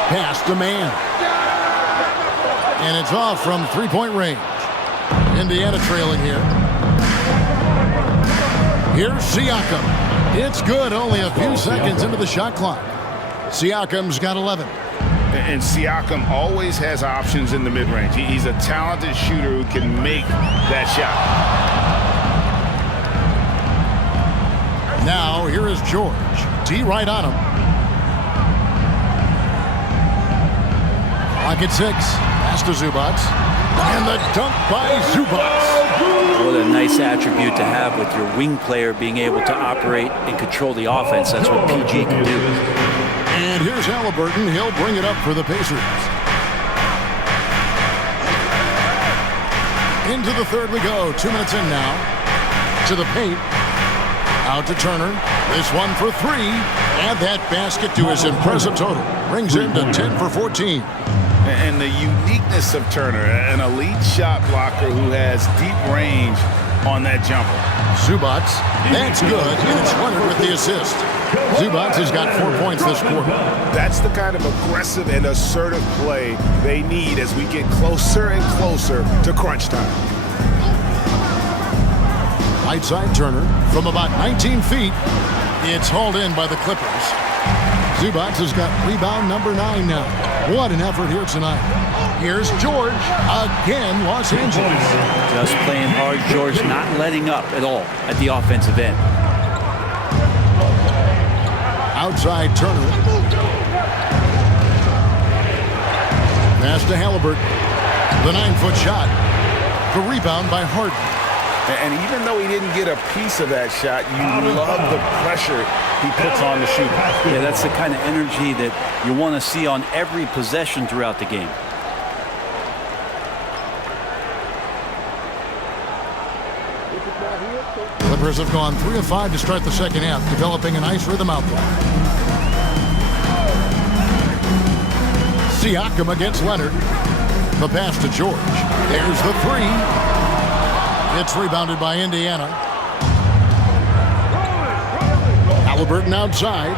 Pass to Mann. And it's off from three-point range. Indiana trailing here. Here's Siakam. It's good, only a few seconds into the shot clock. Siakam's got 11. And Siakam always has options in the mid-range. He's a talented shooter who can make that shot. Now, here is George. T right on him. Clock at 6. Pass to Zubac. And the dunk by Zubac. What a nice attribute to have with your wing player being able to operate and control the offense. That's what PG can do. And here's Halliburton. He'll bring it up for the Pacers. Into the third we go. 2 minutes in now. To the paint. Out to Turner. This one for 3. Add that basket to his impressive total. Brings him to 10 for 14. And the uniqueness of Turner, an elite shot blocker who has deep range on that jumper. Zubac, that's good, and it's Leonard with the assist. Zubac has got 4 points this quarter. That's the kind of aggressive and assertive play they need as we get closer and closer to crunch time. Right side Turner from about 19 feet. It's hauled in by the Clippers. Zubac has got rebound number 9 now. What an effort here tonight. Here's George. Again, Los Angeles. Just playing hard, George, not letting up at all at the offensive end. Outside Turner. Pass to Halliburton. The 9-foot shot. The rebound by Harden. And even though he didn't get a piece of that shot, you love the pressure he puts on the shooter. Yeah, that's the kind of energy that you want to see on every possession throughout the game. Clippers have gone 3 of 5 to start the second half, developing a nice rhythm out there. Siakam against Leonard. The pass to George. There's the three. It's rebounded by Indiana. Halliburton outside.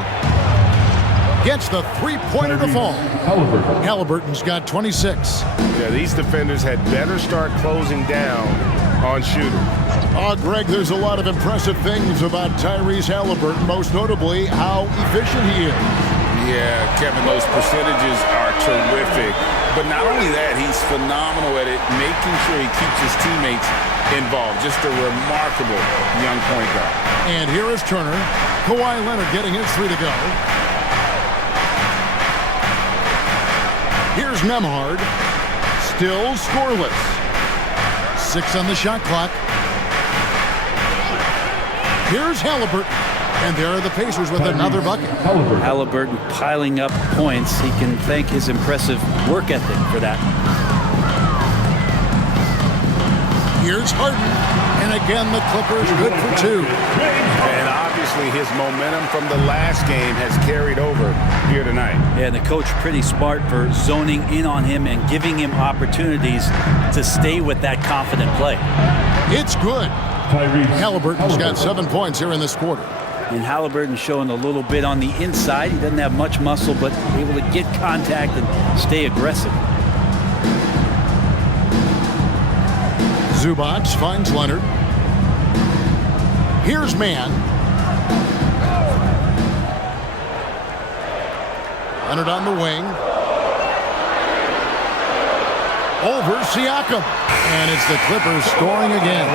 Gets the three-pointer to fall. Halliburton's got 26. Yeah, these defenders had better start closing down on shooters. Oh, Greg, there's a lot of impressive things about Tyrese Halliburton, most notably how efficient he is. Yeah, Kevin, those percentages are terrific. But not only that, he's phenomenal at it, making sure he keeps his teammates involved. Just a remarkable young point guard. And here is Turner. Kawhi Leonard getting his three to go. Here's Nembhard. Still scoreless. 6 on the shot clock. Here's Halliburton. And there are the Pacers with another bucket. Halliburton piling up points. He can thank his impressive work ethic for that. Here's Harden. And again, the Clippers good for 2. And obviously his momentum from the last game has carried over here tonight. Yeah, the coach pretty smart for zoning in on him and giving him opportunities to stay with that confident play. It's good. Halliburton's got 7 points here in this quarter. And Halliburton showing a little bit on the inside. He doesn't have much muscle, but able to get contact and stay aggressive. Zubac finds Leonard. Here's Mann. Leonard on the wing. Over Siakam. And it's the Clippers scoring again.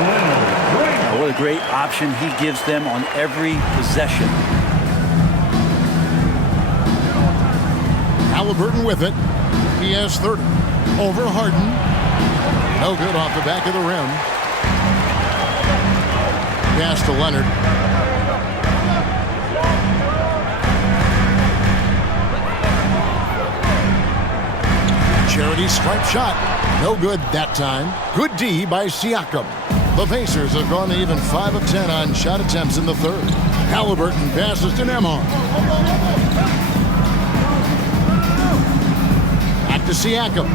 What a great option he gives them on every possession. Halliburton with it. He has 30. Over Harden. No good off the back of the rim. Pass to Leonard. Charity stripe shot. No good that time. Good D by Siakam. The Pacers have gone to even 5 of 10 on shot attempts in the third. Halliburton passes to Nembhard. Back to Siakam.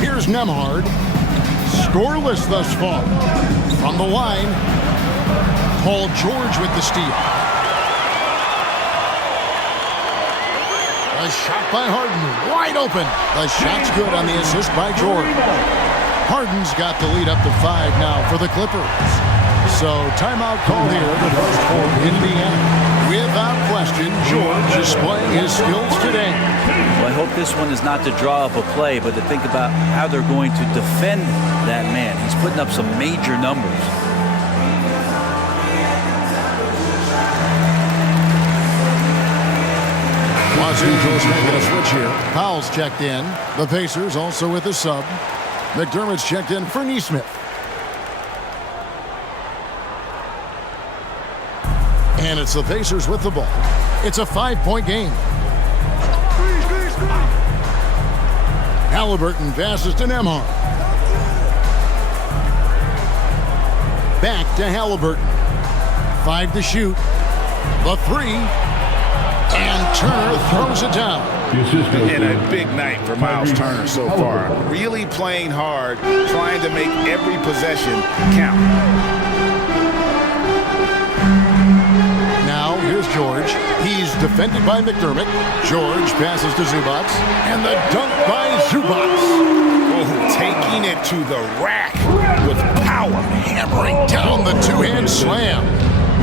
Here's Nembhard. Scoreless thus far. From the line, Paul George with the steal. A shot by Harden, wide open. The shot's good on the assist by George. Harden's got the lead up to 5 now for the Clippers. So timeout call here, the first for Indiana. Without question, George is playing his skills today. Well, I hope this one is not to draw up a play, but to think about how they're going to defend that man. He's putting up some major numbers. Los Angeles making a switch here. Powell's checked in. The Pacers also with a sub. McDermott's checked in for Nesmith. And it's the Pacers with the ball. It's a 5-point game. Halliburton passes to Nembhard. Back to Halliburton. 5 to shoot. The 3. And Turner throws it down. And a big night for Miles Turner so far. Really playing hard, trying to make every possession count. Now here's George. He's defended by McDermott. George passes to Zubac. And the dunk by Zubac. Oh, taking it to the rack with power. Hammering down the two-hand slam.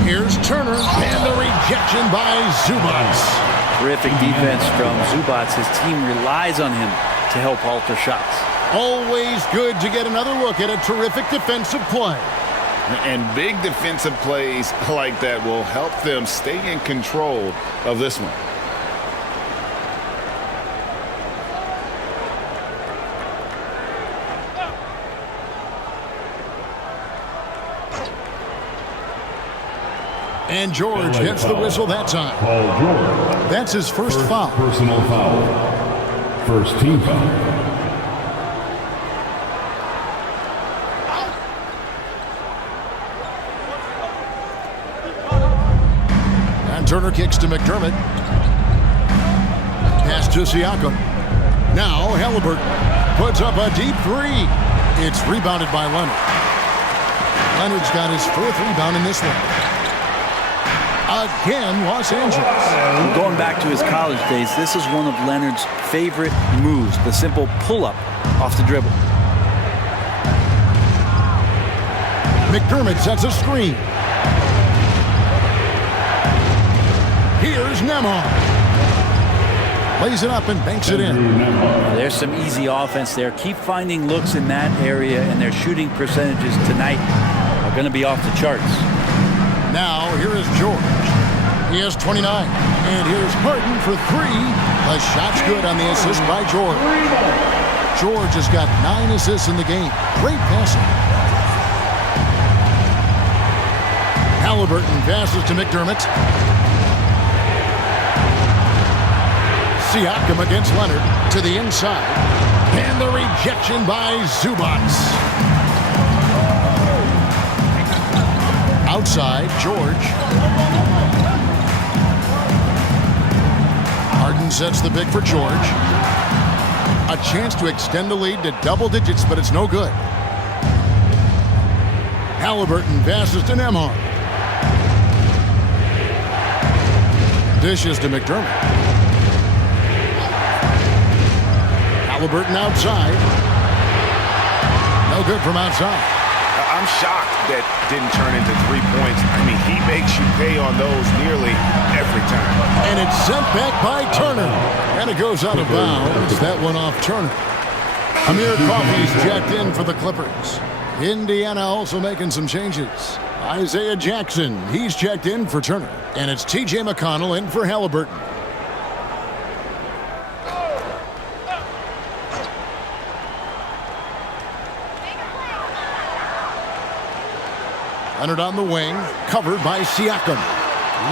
Here's Turner, and the rejection by Zubac. Terrific defense from Zubac. His team relies on him to help alter shots. Always good to get another look at a terrific defensive play. And big defensive plays like that will help them stay in control of this one. And George gets the whistle that time. Paul George. That's his first foul. Personal foul. First team foul. Turner kicks to McDermott. Pass to Siakam. Now Halliburton puts up a deep three. It's rebounded by Leonard. Leonard's got his 4th rebound in this one. Again, Los Angeles. Going back to his college days, this is one of Leonard's favorite moves, the simple pull-up off the dribble. McDermott sets a screen. Here's Nembhard. Lays it up and banks it in. There's some easy offense there. Keep finding looks in that area, and their shooting percentages tonight are going to be off the charts. Now, here is George. He has 29. And here's Harden for 3. The shot's good on the assist by George. George has got 9 assists in the game. Great passing. Halliburton passes to McDermott. Siakam against Leonard to the inside. And the rejection by Zubac. Outside, George. Harden sets the pick for George. A chance to extend the lead to double digits, but it's no good. Halliburton passes to Nembhard. Dishes to McDermott. Halliburton outside. No good from outside. I'm shocked that didn't turn into 3 points. I mean, he makes you pay on those nearly every time. And it's sent back by Turner. And it goes out of bounds. That one off Turner. Amir Coffey's jacked in for the Clippers. Indiana also making some changes. Isaiah Jackson, he's checked in for Turner. And it's T.J. McConnell in for Halliburton. Leonard on the wing, covered by Siakam.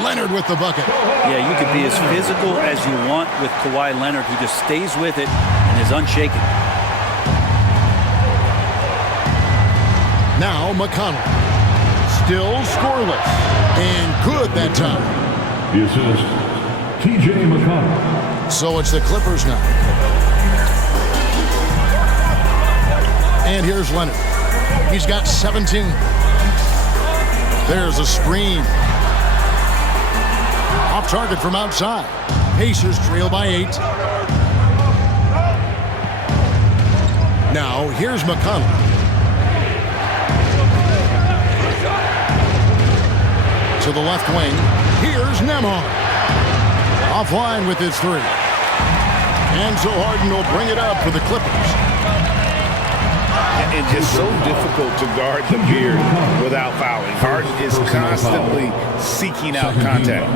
Leonard with the bucket. Yeah, you could be as physical as you want with Kawhi Leonard. He just stays with it and is unshaken. Now McConnell. Still scoreless. And good that time. The assist, T.J. McConnell. So it's the Clippers now. And here's Leonard. He's got 17. There's a screen. Off target from outside. Pacers trail by 8. Now, here's McConnell. To the left wing. Here's Nembhard. Offline with his 3. And so Harden will bring it up for the Clippers. And just so difficult to guard the beard without fouling. Harden is constantly seeking out contact.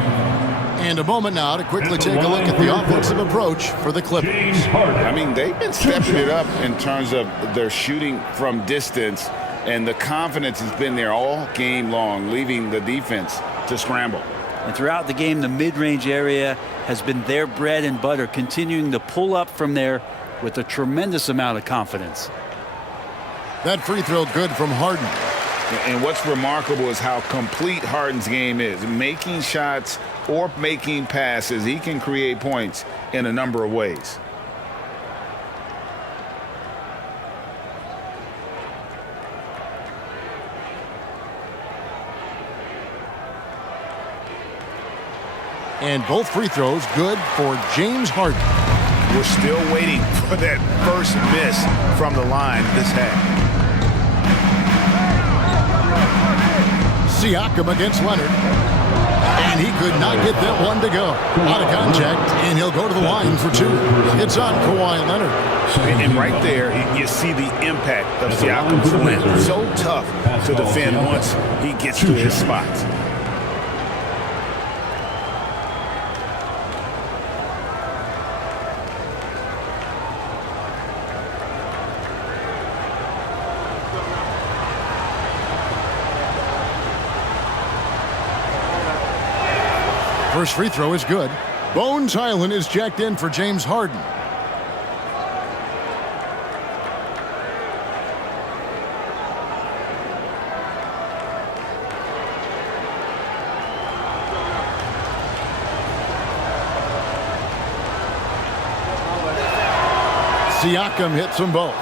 And a moment now to quickly take a look at the offensive approach for the Clippers. I mean, they've been stepping it up in terms of their shooting from distance, and the confidence has been there all game long, leaving the defense to scramble. And throughout the game, the mid-range area has been their bread and butter, continuing to pull up from there with a tremendous amount of confidence. That free throw good from Harden. And what's remarkable is how complete Harden's game is. Making shots or making passes, he can create points in a number of ways. And both free throws good for James Harden. We're still waiting for that first miss from the line this half. Siakam against Leonard. And he could not get that one to go. Out of contact, and he'll go to the line for 2. It's on Kawhi Leonard. And right there, you see the impact of Siakam's length. So tough to defend once he gets to his spots. First free throw is good. Bones Highland is jacked in for James Harden. Siakam hits them both.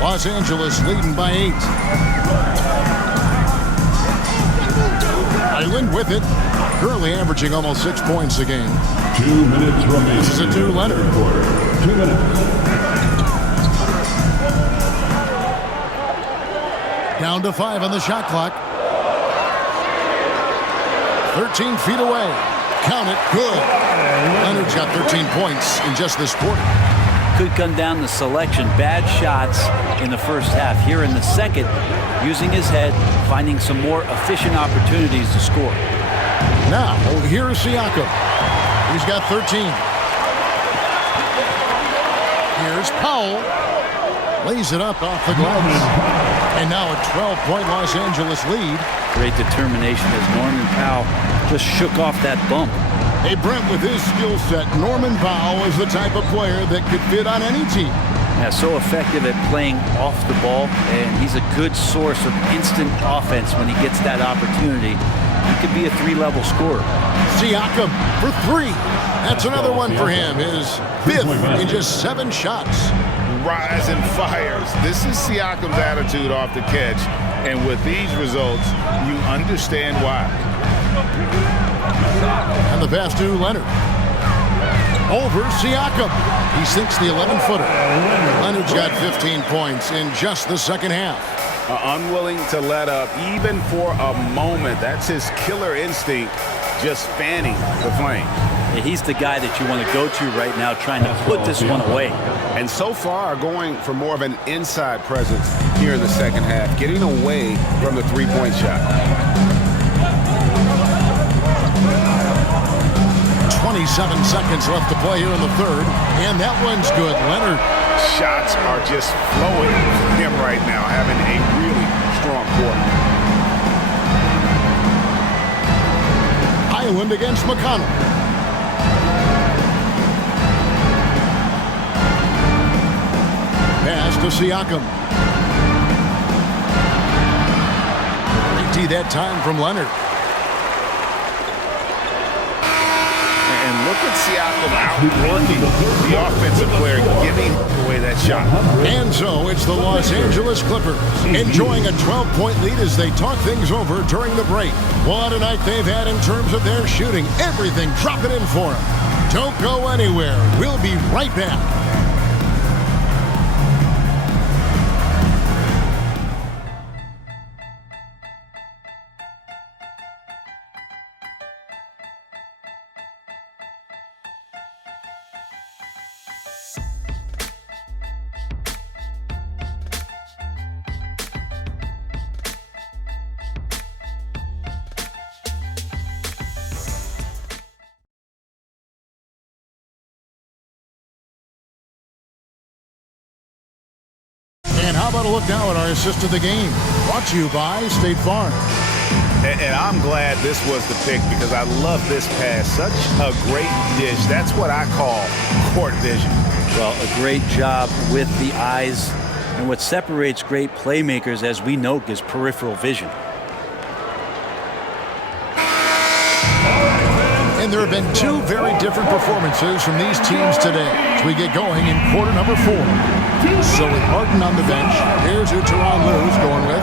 Los Angeles leading by 8. Island with it. Currently averaging almost 6 points a game. 2 minutes remaining. This is a 2 Leonard. 2 minutes. Down to 5 on the shot clock. 13 feet away. Count it. Good. Leonard's got 13 points in just this quarter. Could come down to selection. Bad shots in the first half. Here in the second, using his head, finding some more efficient opportunities to score. Now, here's Siakam. He's got 13. Here's Powell. Lays it up off the glass. And now a 12-point Los Angeles lead. Great determination as Norman Powell just shook off that bump. Hey, Brent, with his skill set, Norman Powell is the type of player that could fit on any team. Yeah, so effective at playing off the ball, and he's a good source of instant offense when he gets that opportunity. He could be a 3-level scorer. Siakam for 3. That's another one for him. His 5th in just 7 shots. Rise and fires. This is Siakam's attitude off the catch. And with these results, you understand why. And the pass to Leonard. Over Siakam. He sinks the 11-footer. Leonard's got 15 points in just the second half. Unwilling to let up even for a moment. That's his killer instinct, just fanning the flame. Yeah, he's the guy that you want to go to right now, trying to put this one away. And so far, going for more of an inside presence here in the second half, getting away from the three-point shot. 27 seconds left to play here in the third, and that one's good. Leonard. Shots are just flowing from him right now, having a really strong quarter. Island against McConnell. Pass to Siakam. Great that time from Leonard. And look at Siakam outworking the offensive player, giving away that shot. And so it's the Los Angeles Clippers enjoying a 12-point lead as they talk things over during the break. What a night they've had in terms of their shooting. Everything dropping in for them. Don't go anywhere. We'll be right back. And how about a look now at our assist of the game? Brought to you by State Farm. And I'm glad this was the pick because I love this pass. Such a great dish. That's what I call court vision. Well, a great job with the eyes. And what separates great playmakers, as we know, is peripheral vision. And there have been two very different performances from these teams today as we get going in quarter number 4. So with Harden on the bench, here's who Teron Lou's going with.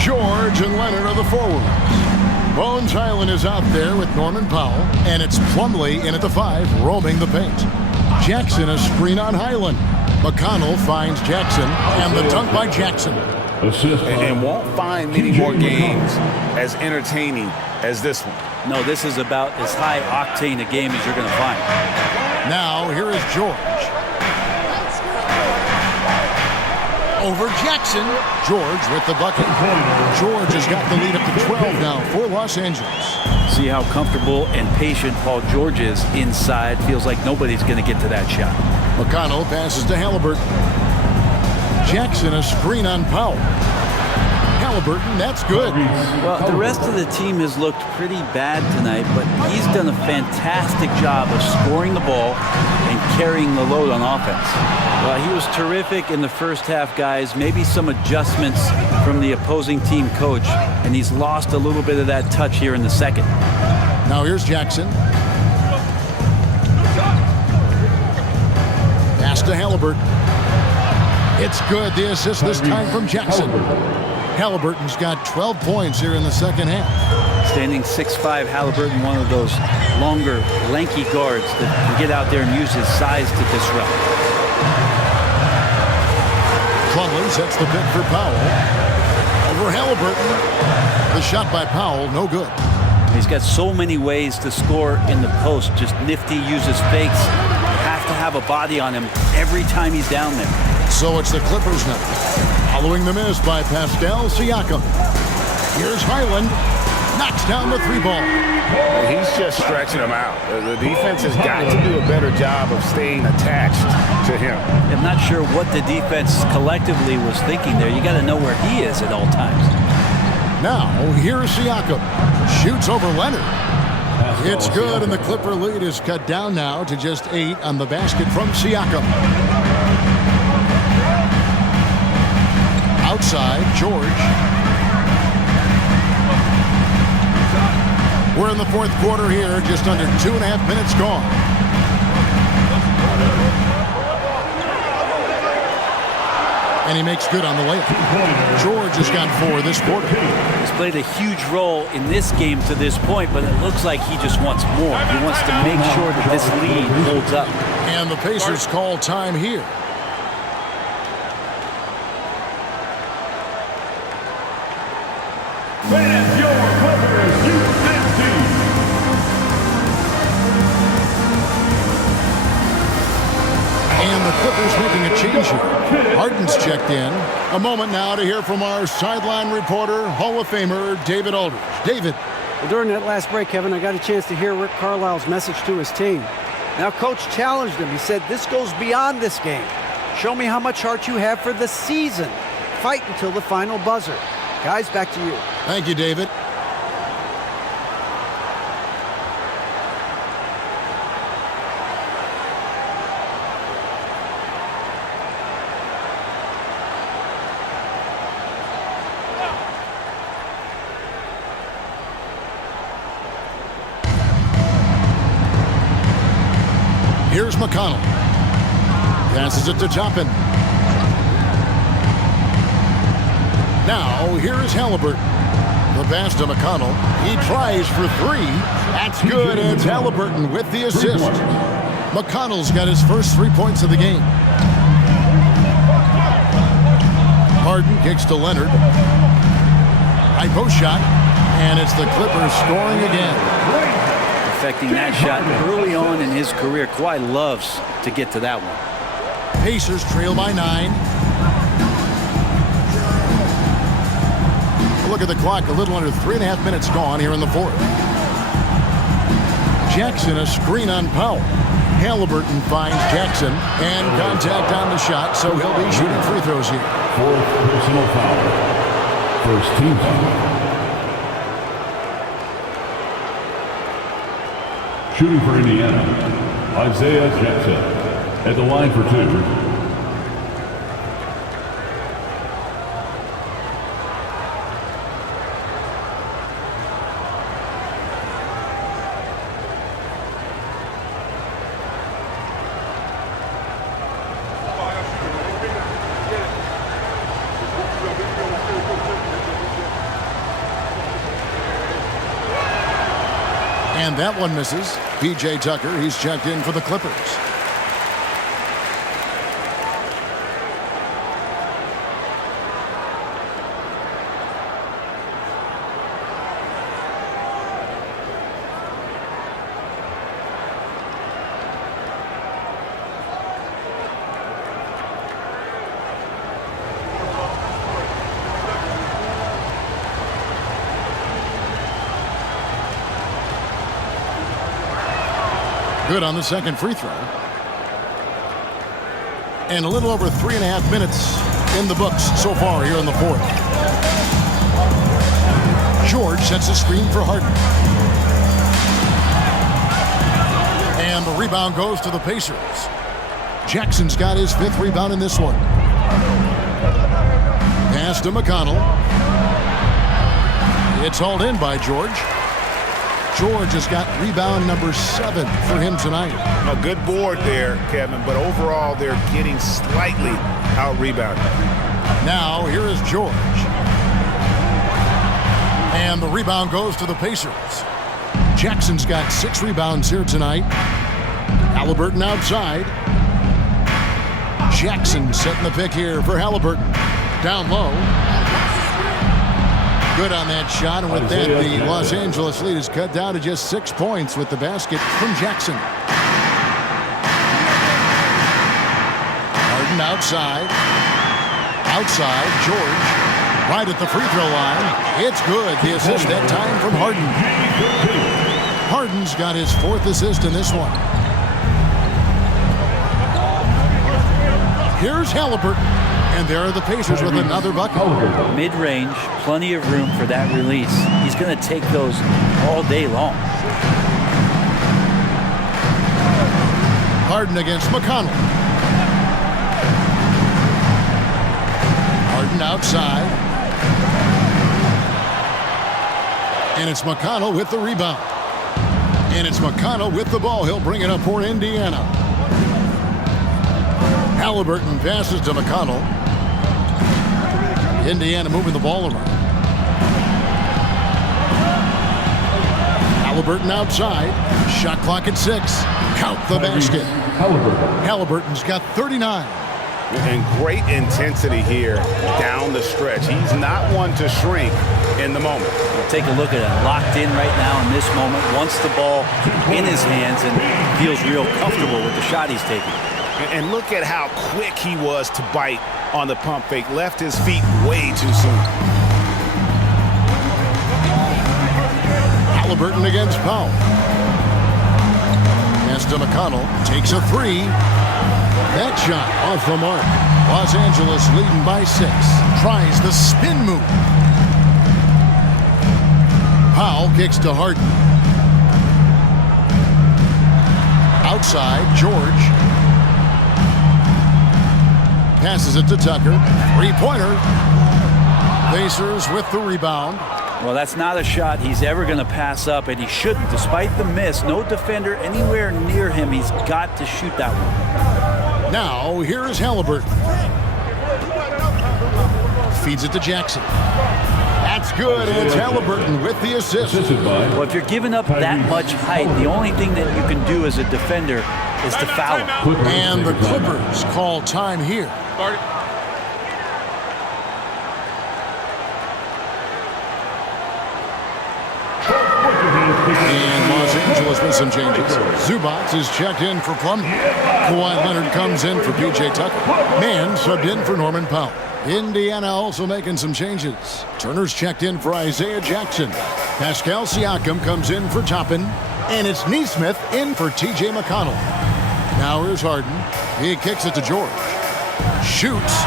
George and Leonard are the forwards. Bones Highland is out there with Norman Powell, and it's Plumlee in at the 5, roaming the paint. Jackson a screen on Highland. McConnell finds Jackson, and the dunk by Jackson. And won't find many more games as entertaining as this one. No, this is about as high octane a game as you're going to find. Now, here is George. Over Jackson. George with the bucket. George has got the lead up to 12 now for Los Angeles. See how comfortable and patient Paul George is inside. Feels like nobody's going to get to that shot. McConnell passes to Halliburton. Jackson a screen on Powell. Halliburton, that's good. Well, the rest of the team has looked pretty bad tonight, but he's done a fantastic job of scoring the ball and carrying the load on offense. Well, he was terrific in the first half, guys. Maybe some adjustments from the opposing team coach, and he's lost a little bit of that touch here in the second. Now here's Jackson. Pass to Halliburton. It's good. The assist this time from Jackson. Halliburton's got 12 points here in the second half. Standing 6'5", Halliburton, one of those longer, lanky guards that can get out there and use his size to disrupt. Plumlee sets the pick for Powell. Over Halliburton. The shot by Powell, no good. He's got so many ways to score in the post. Just nifty, uses fakes. You have to have a body on him every time he's down there. So it's the Clippers now. Following the miss by Pascal Siakam. Here's Highland. Knocks down the three ball. He's just stretching him out. The defense has got to do a better job of staying attached to him. I'm not sure what the defense collectively was thinking there. You got to know where he is at all times. Now, here's Siakam. Shoots over Leonard. It's good, and the Clipper lead is cut down now to just 8 on the basket from Siakam. Outside, George. We're in the fourth quarter here, just under 2.5 minutes gone. And he makes good on the layup. George has got 4 this quarter. He's played a huge role in this game to this point, but it looks like he just wants more. He wants to make sure that this lead holds up. And the Pacers call time here. And your Clippers UHD. And the Clippers making a change here. Harden's checked in. A moment now to hear from our sideline reporter, Hall of Famer David Aldridge. David. Well, during that last break, Kevin, I got a chance to hear Rick Carlisle's message to his team. Now, Coach challenged him. He said, this goes beyond this game. Show me how much heart you have for the season. Fight until the final buzzer. Guys, back to you. Thank you, David. Here's McConnell. Passes it to Toppin. Now, here is Halliburton. The pass to McConnell. He tries for 3. That's good. It's Halliburton with the assist. McConnell's got his first 3 points of the game. Harden kicks to Leonard. High post shot. And it's the Clippers scoring again. Affecting that shot early on in his career. Kawhi loves to get to that one. Pacers trail by 9. Look at the clock, a little under 3.5 minutes gone here in the fourth. Jackson, a screen on Powell. Halliburton finds Jackson, and contact on the shot, so he'll be shooting free throws here. 4th personal foul. First team foul. Shooting for Indiana, Isaiah Jackson at the line for 2. And that one misses. P.J. Tucker, he's checked in for the Clippers. Good on the second free throw. And a little over 3.5 minutes in the books so far here in the fourth. George sets a screen for Harden. And the rebound goes to the Pacers. Jackson's got his 5th rebound in this one. Pass to McConnell. It's hauled in by George. George has got rebound number 7 for him tonight. A good board there, Kevin, but overall they're getting slightly out-rebounded. Now, here is George. And the rebound goes to the Pacers. Jackson's got 6 rebounds here tonight. Halliburton outside. Jackson setting the pick here for Halliburton. Down low. Good on that shot, and with that, the Los Angeles lead is cut down to just 6 points with the basket from Jackson. Harden outside. Outside, George. Right at the free throw line. It's good. The assist that time from Harden. Harden's got his 4th assist in this one. Here's Halliburton. And there are the Pacers with another bucket. Mid-range, plenty of room for that release. He's going to take those all day long. Harden against McConnell. Harden outside. And it's McConnell with the rebound. And it's McConnell with the ball. He'll bring it up for Indiana. Halliburton passes to McConnell. Indiana moving the ball around. Halliburton outside. Shot clock at 6. Count the basket. Halliburton's got 39. And great intensity here down the stretch. He's not one to shrink in the moment. Take a look at it. Locked in right now in this moment. Wants the ball in his hands and feels real comfortable with the shot he's taking. And look at how quick he was to bite on the pump fake. Left his feet way too soon. Halliburton against Powell. Pass to McConnell. Takes a 3. That shot off the mark. Los Angeles leading by 6. Tries the spin move. Powell kicks to Harden. Outside, George. Passes it to Tucker. 3-pointer. Pacers with the rebound. Well, that's not a shot he's ever going to pass up, and he shouldn't. Despite the miss, no defender anywhere near him. He's got to shoot that one. Now, here is Halliburton. Feeds it to Jackson. That's good, and it's Halliburton with the assist. Well, if you're giving up that much height, the only thing that you can do as a defender is to foul him. And the Clippers call time here. And Los Angeles with some changes. Zubats is checked in for Plumlee. Kawhi Leonard comes in for P.J. Tucker. Mann subbed in for Norman Powell. Indiana also making some changes. Turner's checked in for Isaiah Jackson. Pascal Siakam comes in for Toppin. And it's Neesmith in for T.J. McConnell. Now here's Harden. He kicks it to George. Shoots.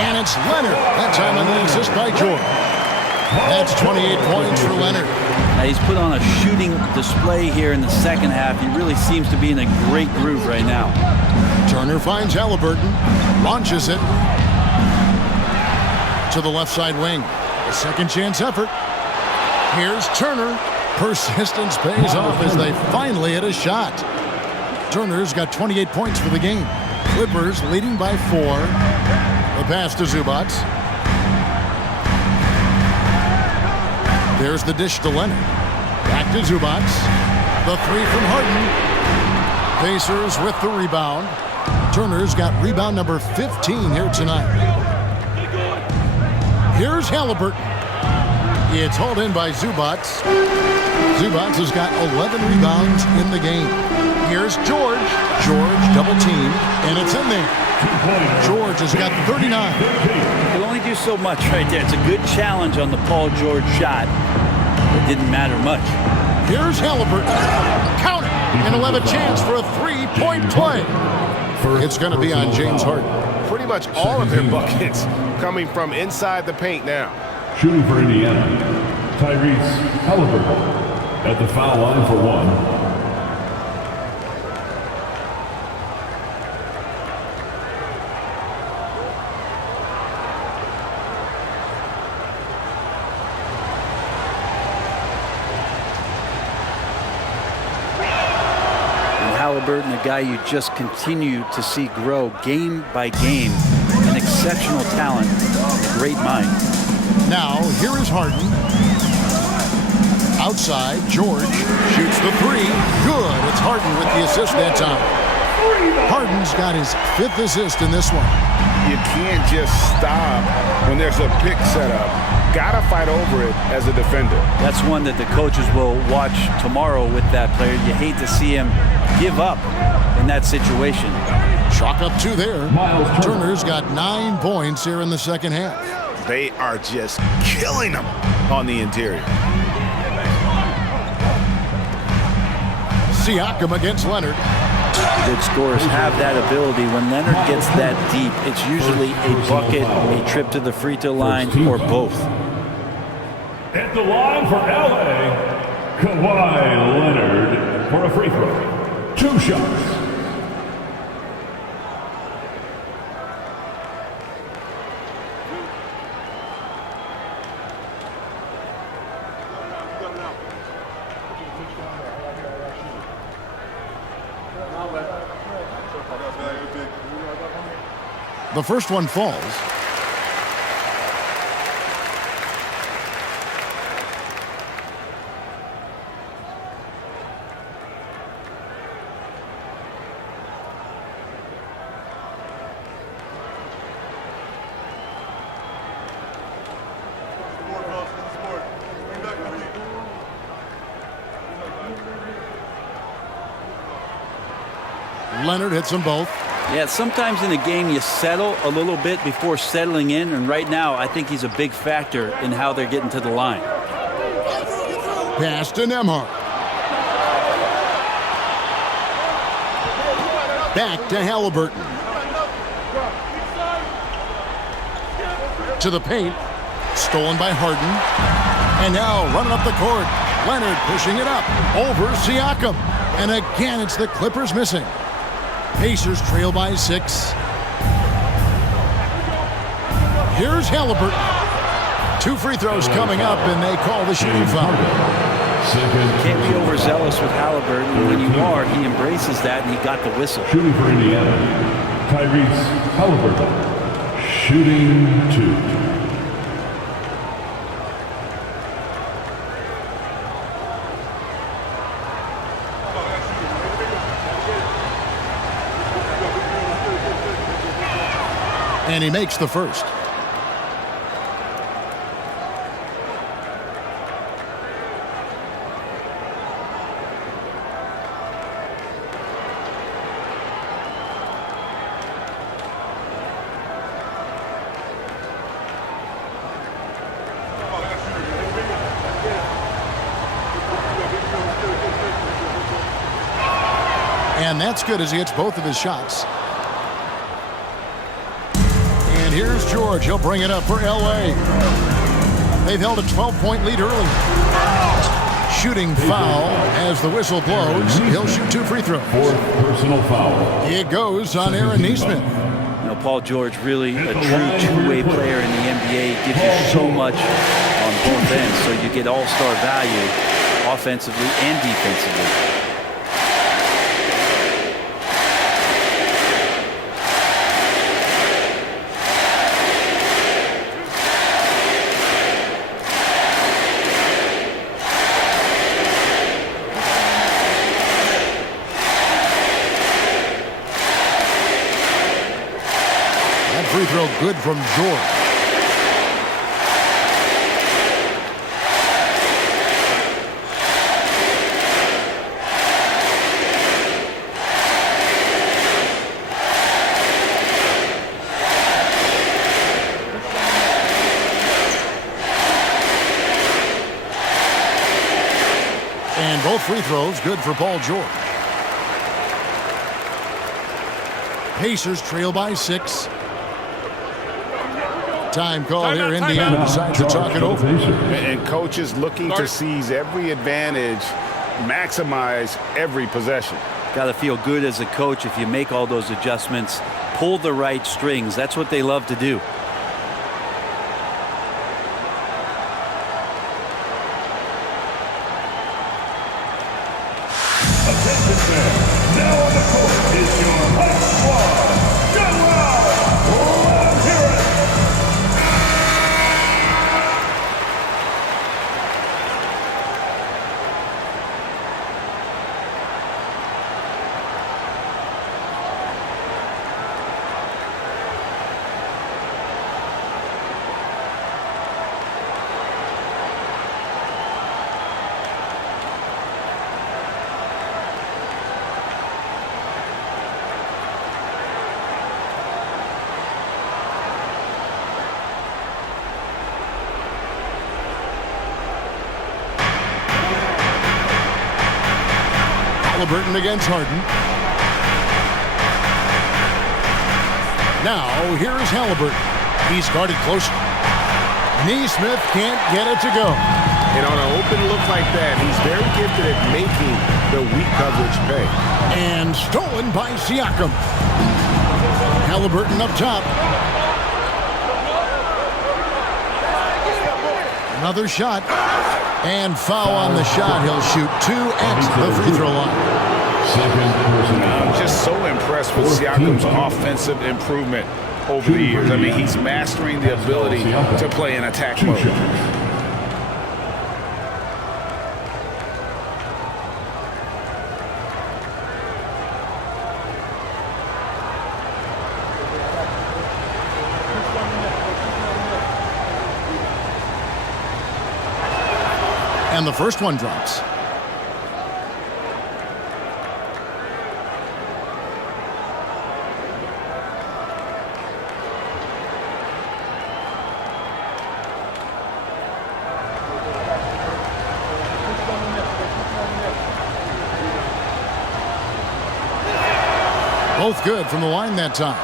And it's Leonard. That time on the assist by George. That's 28 points for Leonard. Now he's put on a shooting display here in the second half. He really seems to be in a great groove right now. Turner finds Halliburton. Launches it to the left side wing. A second chance effort. Here's Turner. Persistence pays off as they finally hit a shot. Turner's got 28 points for the game. Clippers leading by 4. The pass to Zubats. There's the dish to Leonard. Back to Zubats. The 3 from Harden. Pacers with the rebound. Turner's got rebound number 15 here tonight. Here's Halliburton. It's hauled in by Zubats. Zubats has got 11 rebounds in the game. Here's George. George double teamed, and it's in there. George has got 39. He'll only do so much right there. It's a good challenge on the Paul George shot. It didn't matter much. Here's Halliburton. Count it, and he'll have a chance for a 3-point play. It's going to be on James Harden. Pretty much all of their buckets coming from inside the paint now. Shooting for Indiana, Tyrese Halliburton at the foul line for 1. Halliburton, a guy you just continue to see grow game by game. An exceptional talent, a great mind. Now, here is Harden. Outside, George shoots the three. Good. It's Harden with the assist that time. Harden's got his 5th assist in this one. You can't just stop when there's a pick set up. Gotta fight over it as a defender. That's one that the coaches will watch tomorrow with that player. You hate to see him give up in that situation. Chalk up 2 there. Turner's got 9 points here in the second half. They are just killing them on the interior. Siakam against Leonard. Good scorers have that ability. When Leonard gets that deep, it's usually a bucket, a trip to the free throw line, or both. At the line for LA, Kawhi Leonard for a free throw. 2 shots. The first one falls. Leonard hits them both. Yeah, sometimes in a game you settle a little bit before settling in, and right now I think he's a big factor in how they're getting to the line. Pass to Nembhard. Back to Halliburton. To the paint. Stolen by Harden. And now running up the court. Leonard pushing it up. Over Siakam. And again, it's the Clippers missing. Pacers trail by 6. Here's Halliburton. 2 free throws coming up, and they call the shooting foul. Can't be overzealous with Halliburton. When you are, he embraces that, and he got the whistle. Shooting for Indiana, Tyrese Halliburton. Shooting 2. And he makes the first. And that's good as he hits both of his shots. And here's George. He'll bring it up for L.A. They've held a 12-point lead early. Shooting foul as the whistle blows. He'll shoot 2 free throws. 4th personal foul. It goes on Aaron Nesmith. You know, Paul George, really a true two-way player in the NBA. Gives you so much on both ends, so you get all-star value offensively and defensively. Free throw good from George. And both free throws good for Paul George. Pacers trail by 6. Time call here. Indiana decides to talk it over. And coaches looking to seize every advantage, maximize every possession. Got to feel good as a coach if you make all those adjustments, pull the right strings. That's what they love to do. now on the court is your hot squad. Get loud! Let's hear it! Halliburton against Harden. Now, here is Halliburton. He's guarded closely. Neesmith can't get it to go. And on an open look like that, he's very gifted at making the weak coverage pay. And stolen by Siakam. Halliburton up top. Another shot. And foul on the shot. He'll shoot 2 at the free throw line. I'm just so impressed with Siakam's offensive improvement over the years. I mean, he's mastering the ability to play in attack mode. And the first one drops. Both good from the line that time.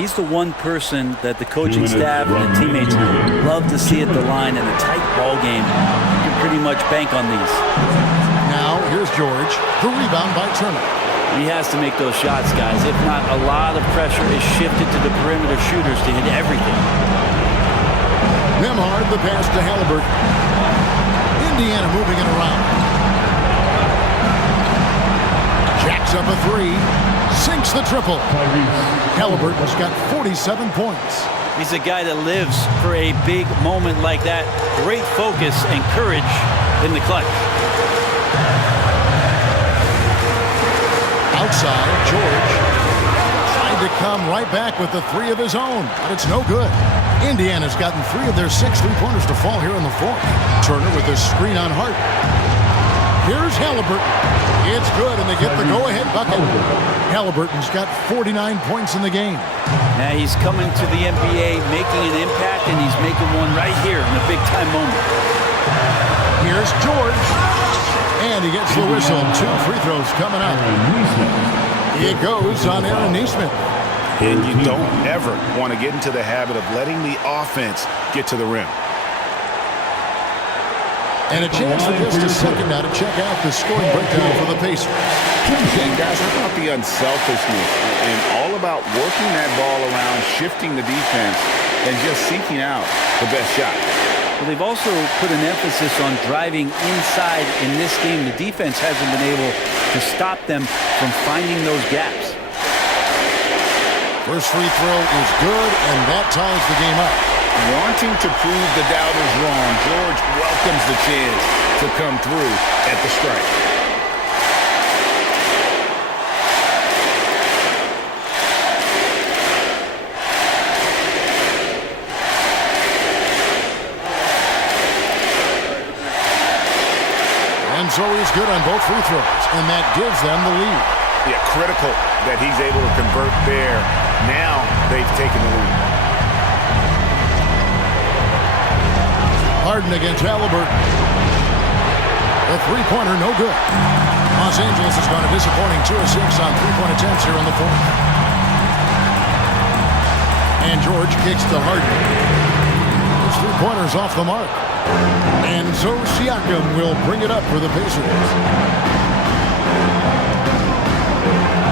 He's the one person that the coaching staff and the teammates love to see at the line in a tight ball game. You can pretty much bank on these. Now, here's George. The rebound by Turner. He has to make those shots, guys. If not, a lot of pressure is shifted to the perimeter shooters to hit everything. Nembhard, the pass to Halliburton. Indiana moving it around. Jacks up a 3. Sinks the triple. Halliburton's got 47 points. He's a guy that lives for a big moment like that. Great focus and courage in the clutch. Outside, George tried to come right back with the 3 of his own, but it's no good. Indiana's gotten 3 of their 6 3-pointers to fall here in the fourth. Turner with a screen on Hart. Here's Halliburton. It's good, and they get the go-ahead bucket. Halliburton's got 49 points in the game. Now he's coming to the NBA, making an impact, and he's making one right here in a big-time moment. Here's George. And he gets the whistle. 2 free throws coming up. It goes on Aaron Neesmith. And you don't ever want to get into the habit of letting the offense get to the rim. And a chance for just a second now to check out the scoring breakdown for the Pacers. And guys, how about the unselfishness and all about working that ball around, shifting the defense, and just seeking out the best shot. Well, they've also put an emphasis on driving inside in this game. The defense hasn't been able to stop them from finding those gaps. First free throw is good, and that ties the game up. Wanting to prove the doubters wrong, George welcomes the chance to come through at the strike. And so he's good on both free throws, and that gives them the lead. Yeah, critical that he's able to convert there. Now they've taken the lead. Harden against Halliburton. The three-pointer, no good. Los Angeles has gone a disappointing 2 of 6 on three-point attempts here in the fourth. And George kicks to Harden. His three-pointer's off the mark. And so Siakam will bring it up for the Pacers.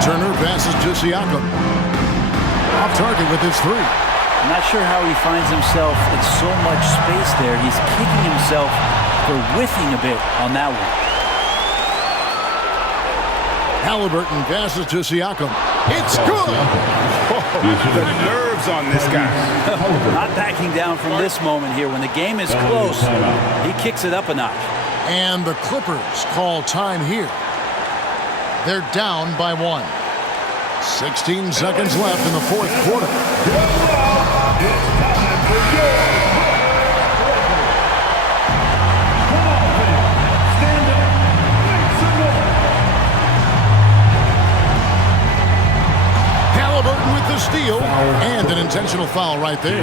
Turner passes to Siakam. Off target with his 3. I'm not sure how he finds himself in so much space there. He's kicking himself for whiffing a bit on that one. Halliburton passes to Siakam. It's good! The nerves on this guy. Not backing down from this moment here. When the game is close, he kicks it up a notch. And the Clippers call time here. They're down by 1. 16 seconds left in the fourth quarter. Halliburton with the steal and an intentional foul right there.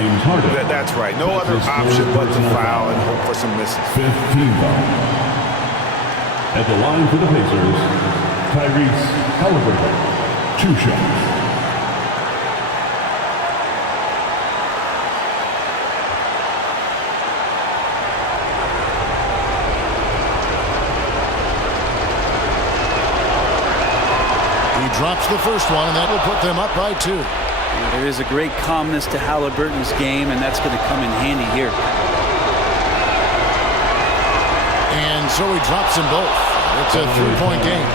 That's right. No other option but to foul and hope for some misses. 15 foul. At the line for the Pacers, Tyrese Halliburton. 2 shots. Drops the first one, and that will put them up by 2. There is a great calmness to Halliburton's game, and that's going to come in handy here. And so he drops them both. It's a 3-point game.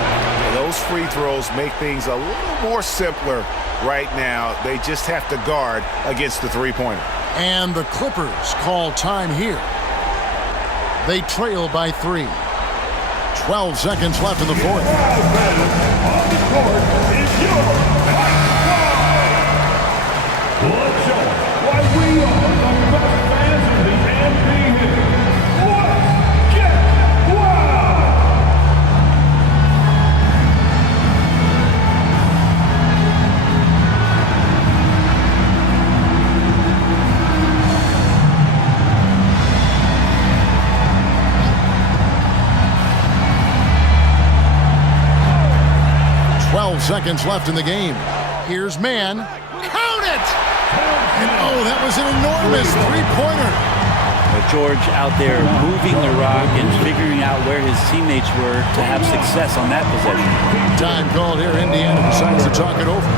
Those free throws make things a little more simpler right now. They just have to guard against the three-pointer. And the Clippers call time here. They trail by 3. 12 seconds left in the fourth. Let's show why we are the best fans in the NBA. Let's get wild! 12 seconds left in the game. Here's man. Count it! And oh, that was an enormous three-pointer. George out there moving the rock and figuring out where his teammates were to have success on that possession. Time called here. Indiana decides to talk it over.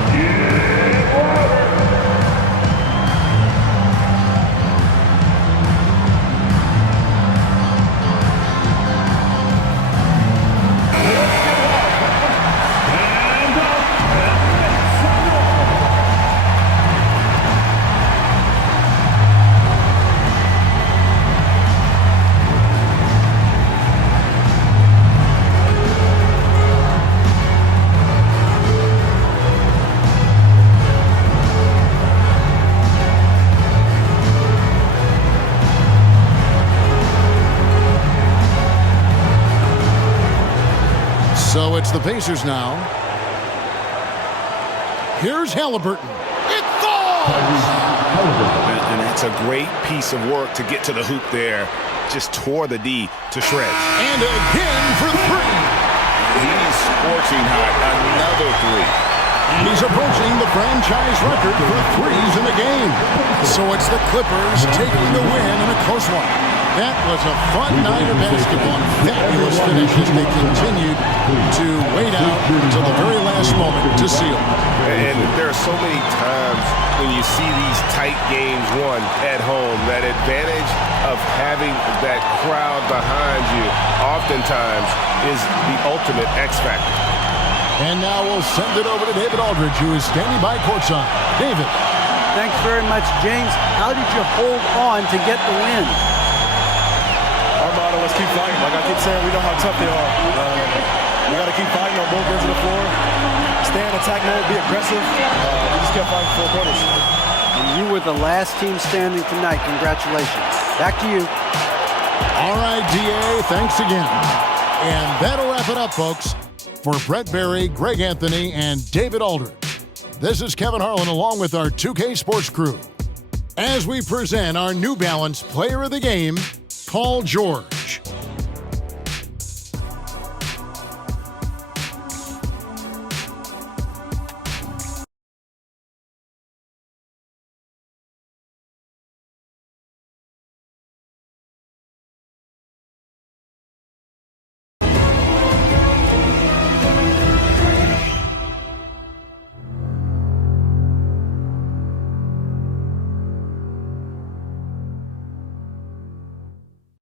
So it's the Pacers now. Here's Halliburton. It falls! And it's a great piece of work to get to the hoop there. Just tore the D to shreds. And again for three. He's scorching hot. Another three. And he's approaching the franchise record for threes in the game. So it's the Clippers taking the win in a close one. That was a fun night of basketball. Fabulous finish as they continued to wait out until the very last moment to seal. And there are so many times when you see these tight games won at home, that advantage of having that crowd behind you oftentimes is the ultimate X factor. And now we'll send it over to David Aldridge, who is standing by courtside. David. Thanks very much, James. How did you hold on to get the win? Our motto is keep fighting. Like I keep saying, we know how tough they are. We got to keep fighting on both ends of the floor. Stay in attack mode, be aggressive. We just kept fighting for 4 quarters. And you were the last team standing tonight. Congratulations. Back to you. All right, DA, thanks again. And that'll wrap it up, folks. For Brett Berry, Greg Anthony, and David Aldridge, this is Kevin Harlan along with our 2K Sports crew as we present our New Balance Player of the Game, Paul George.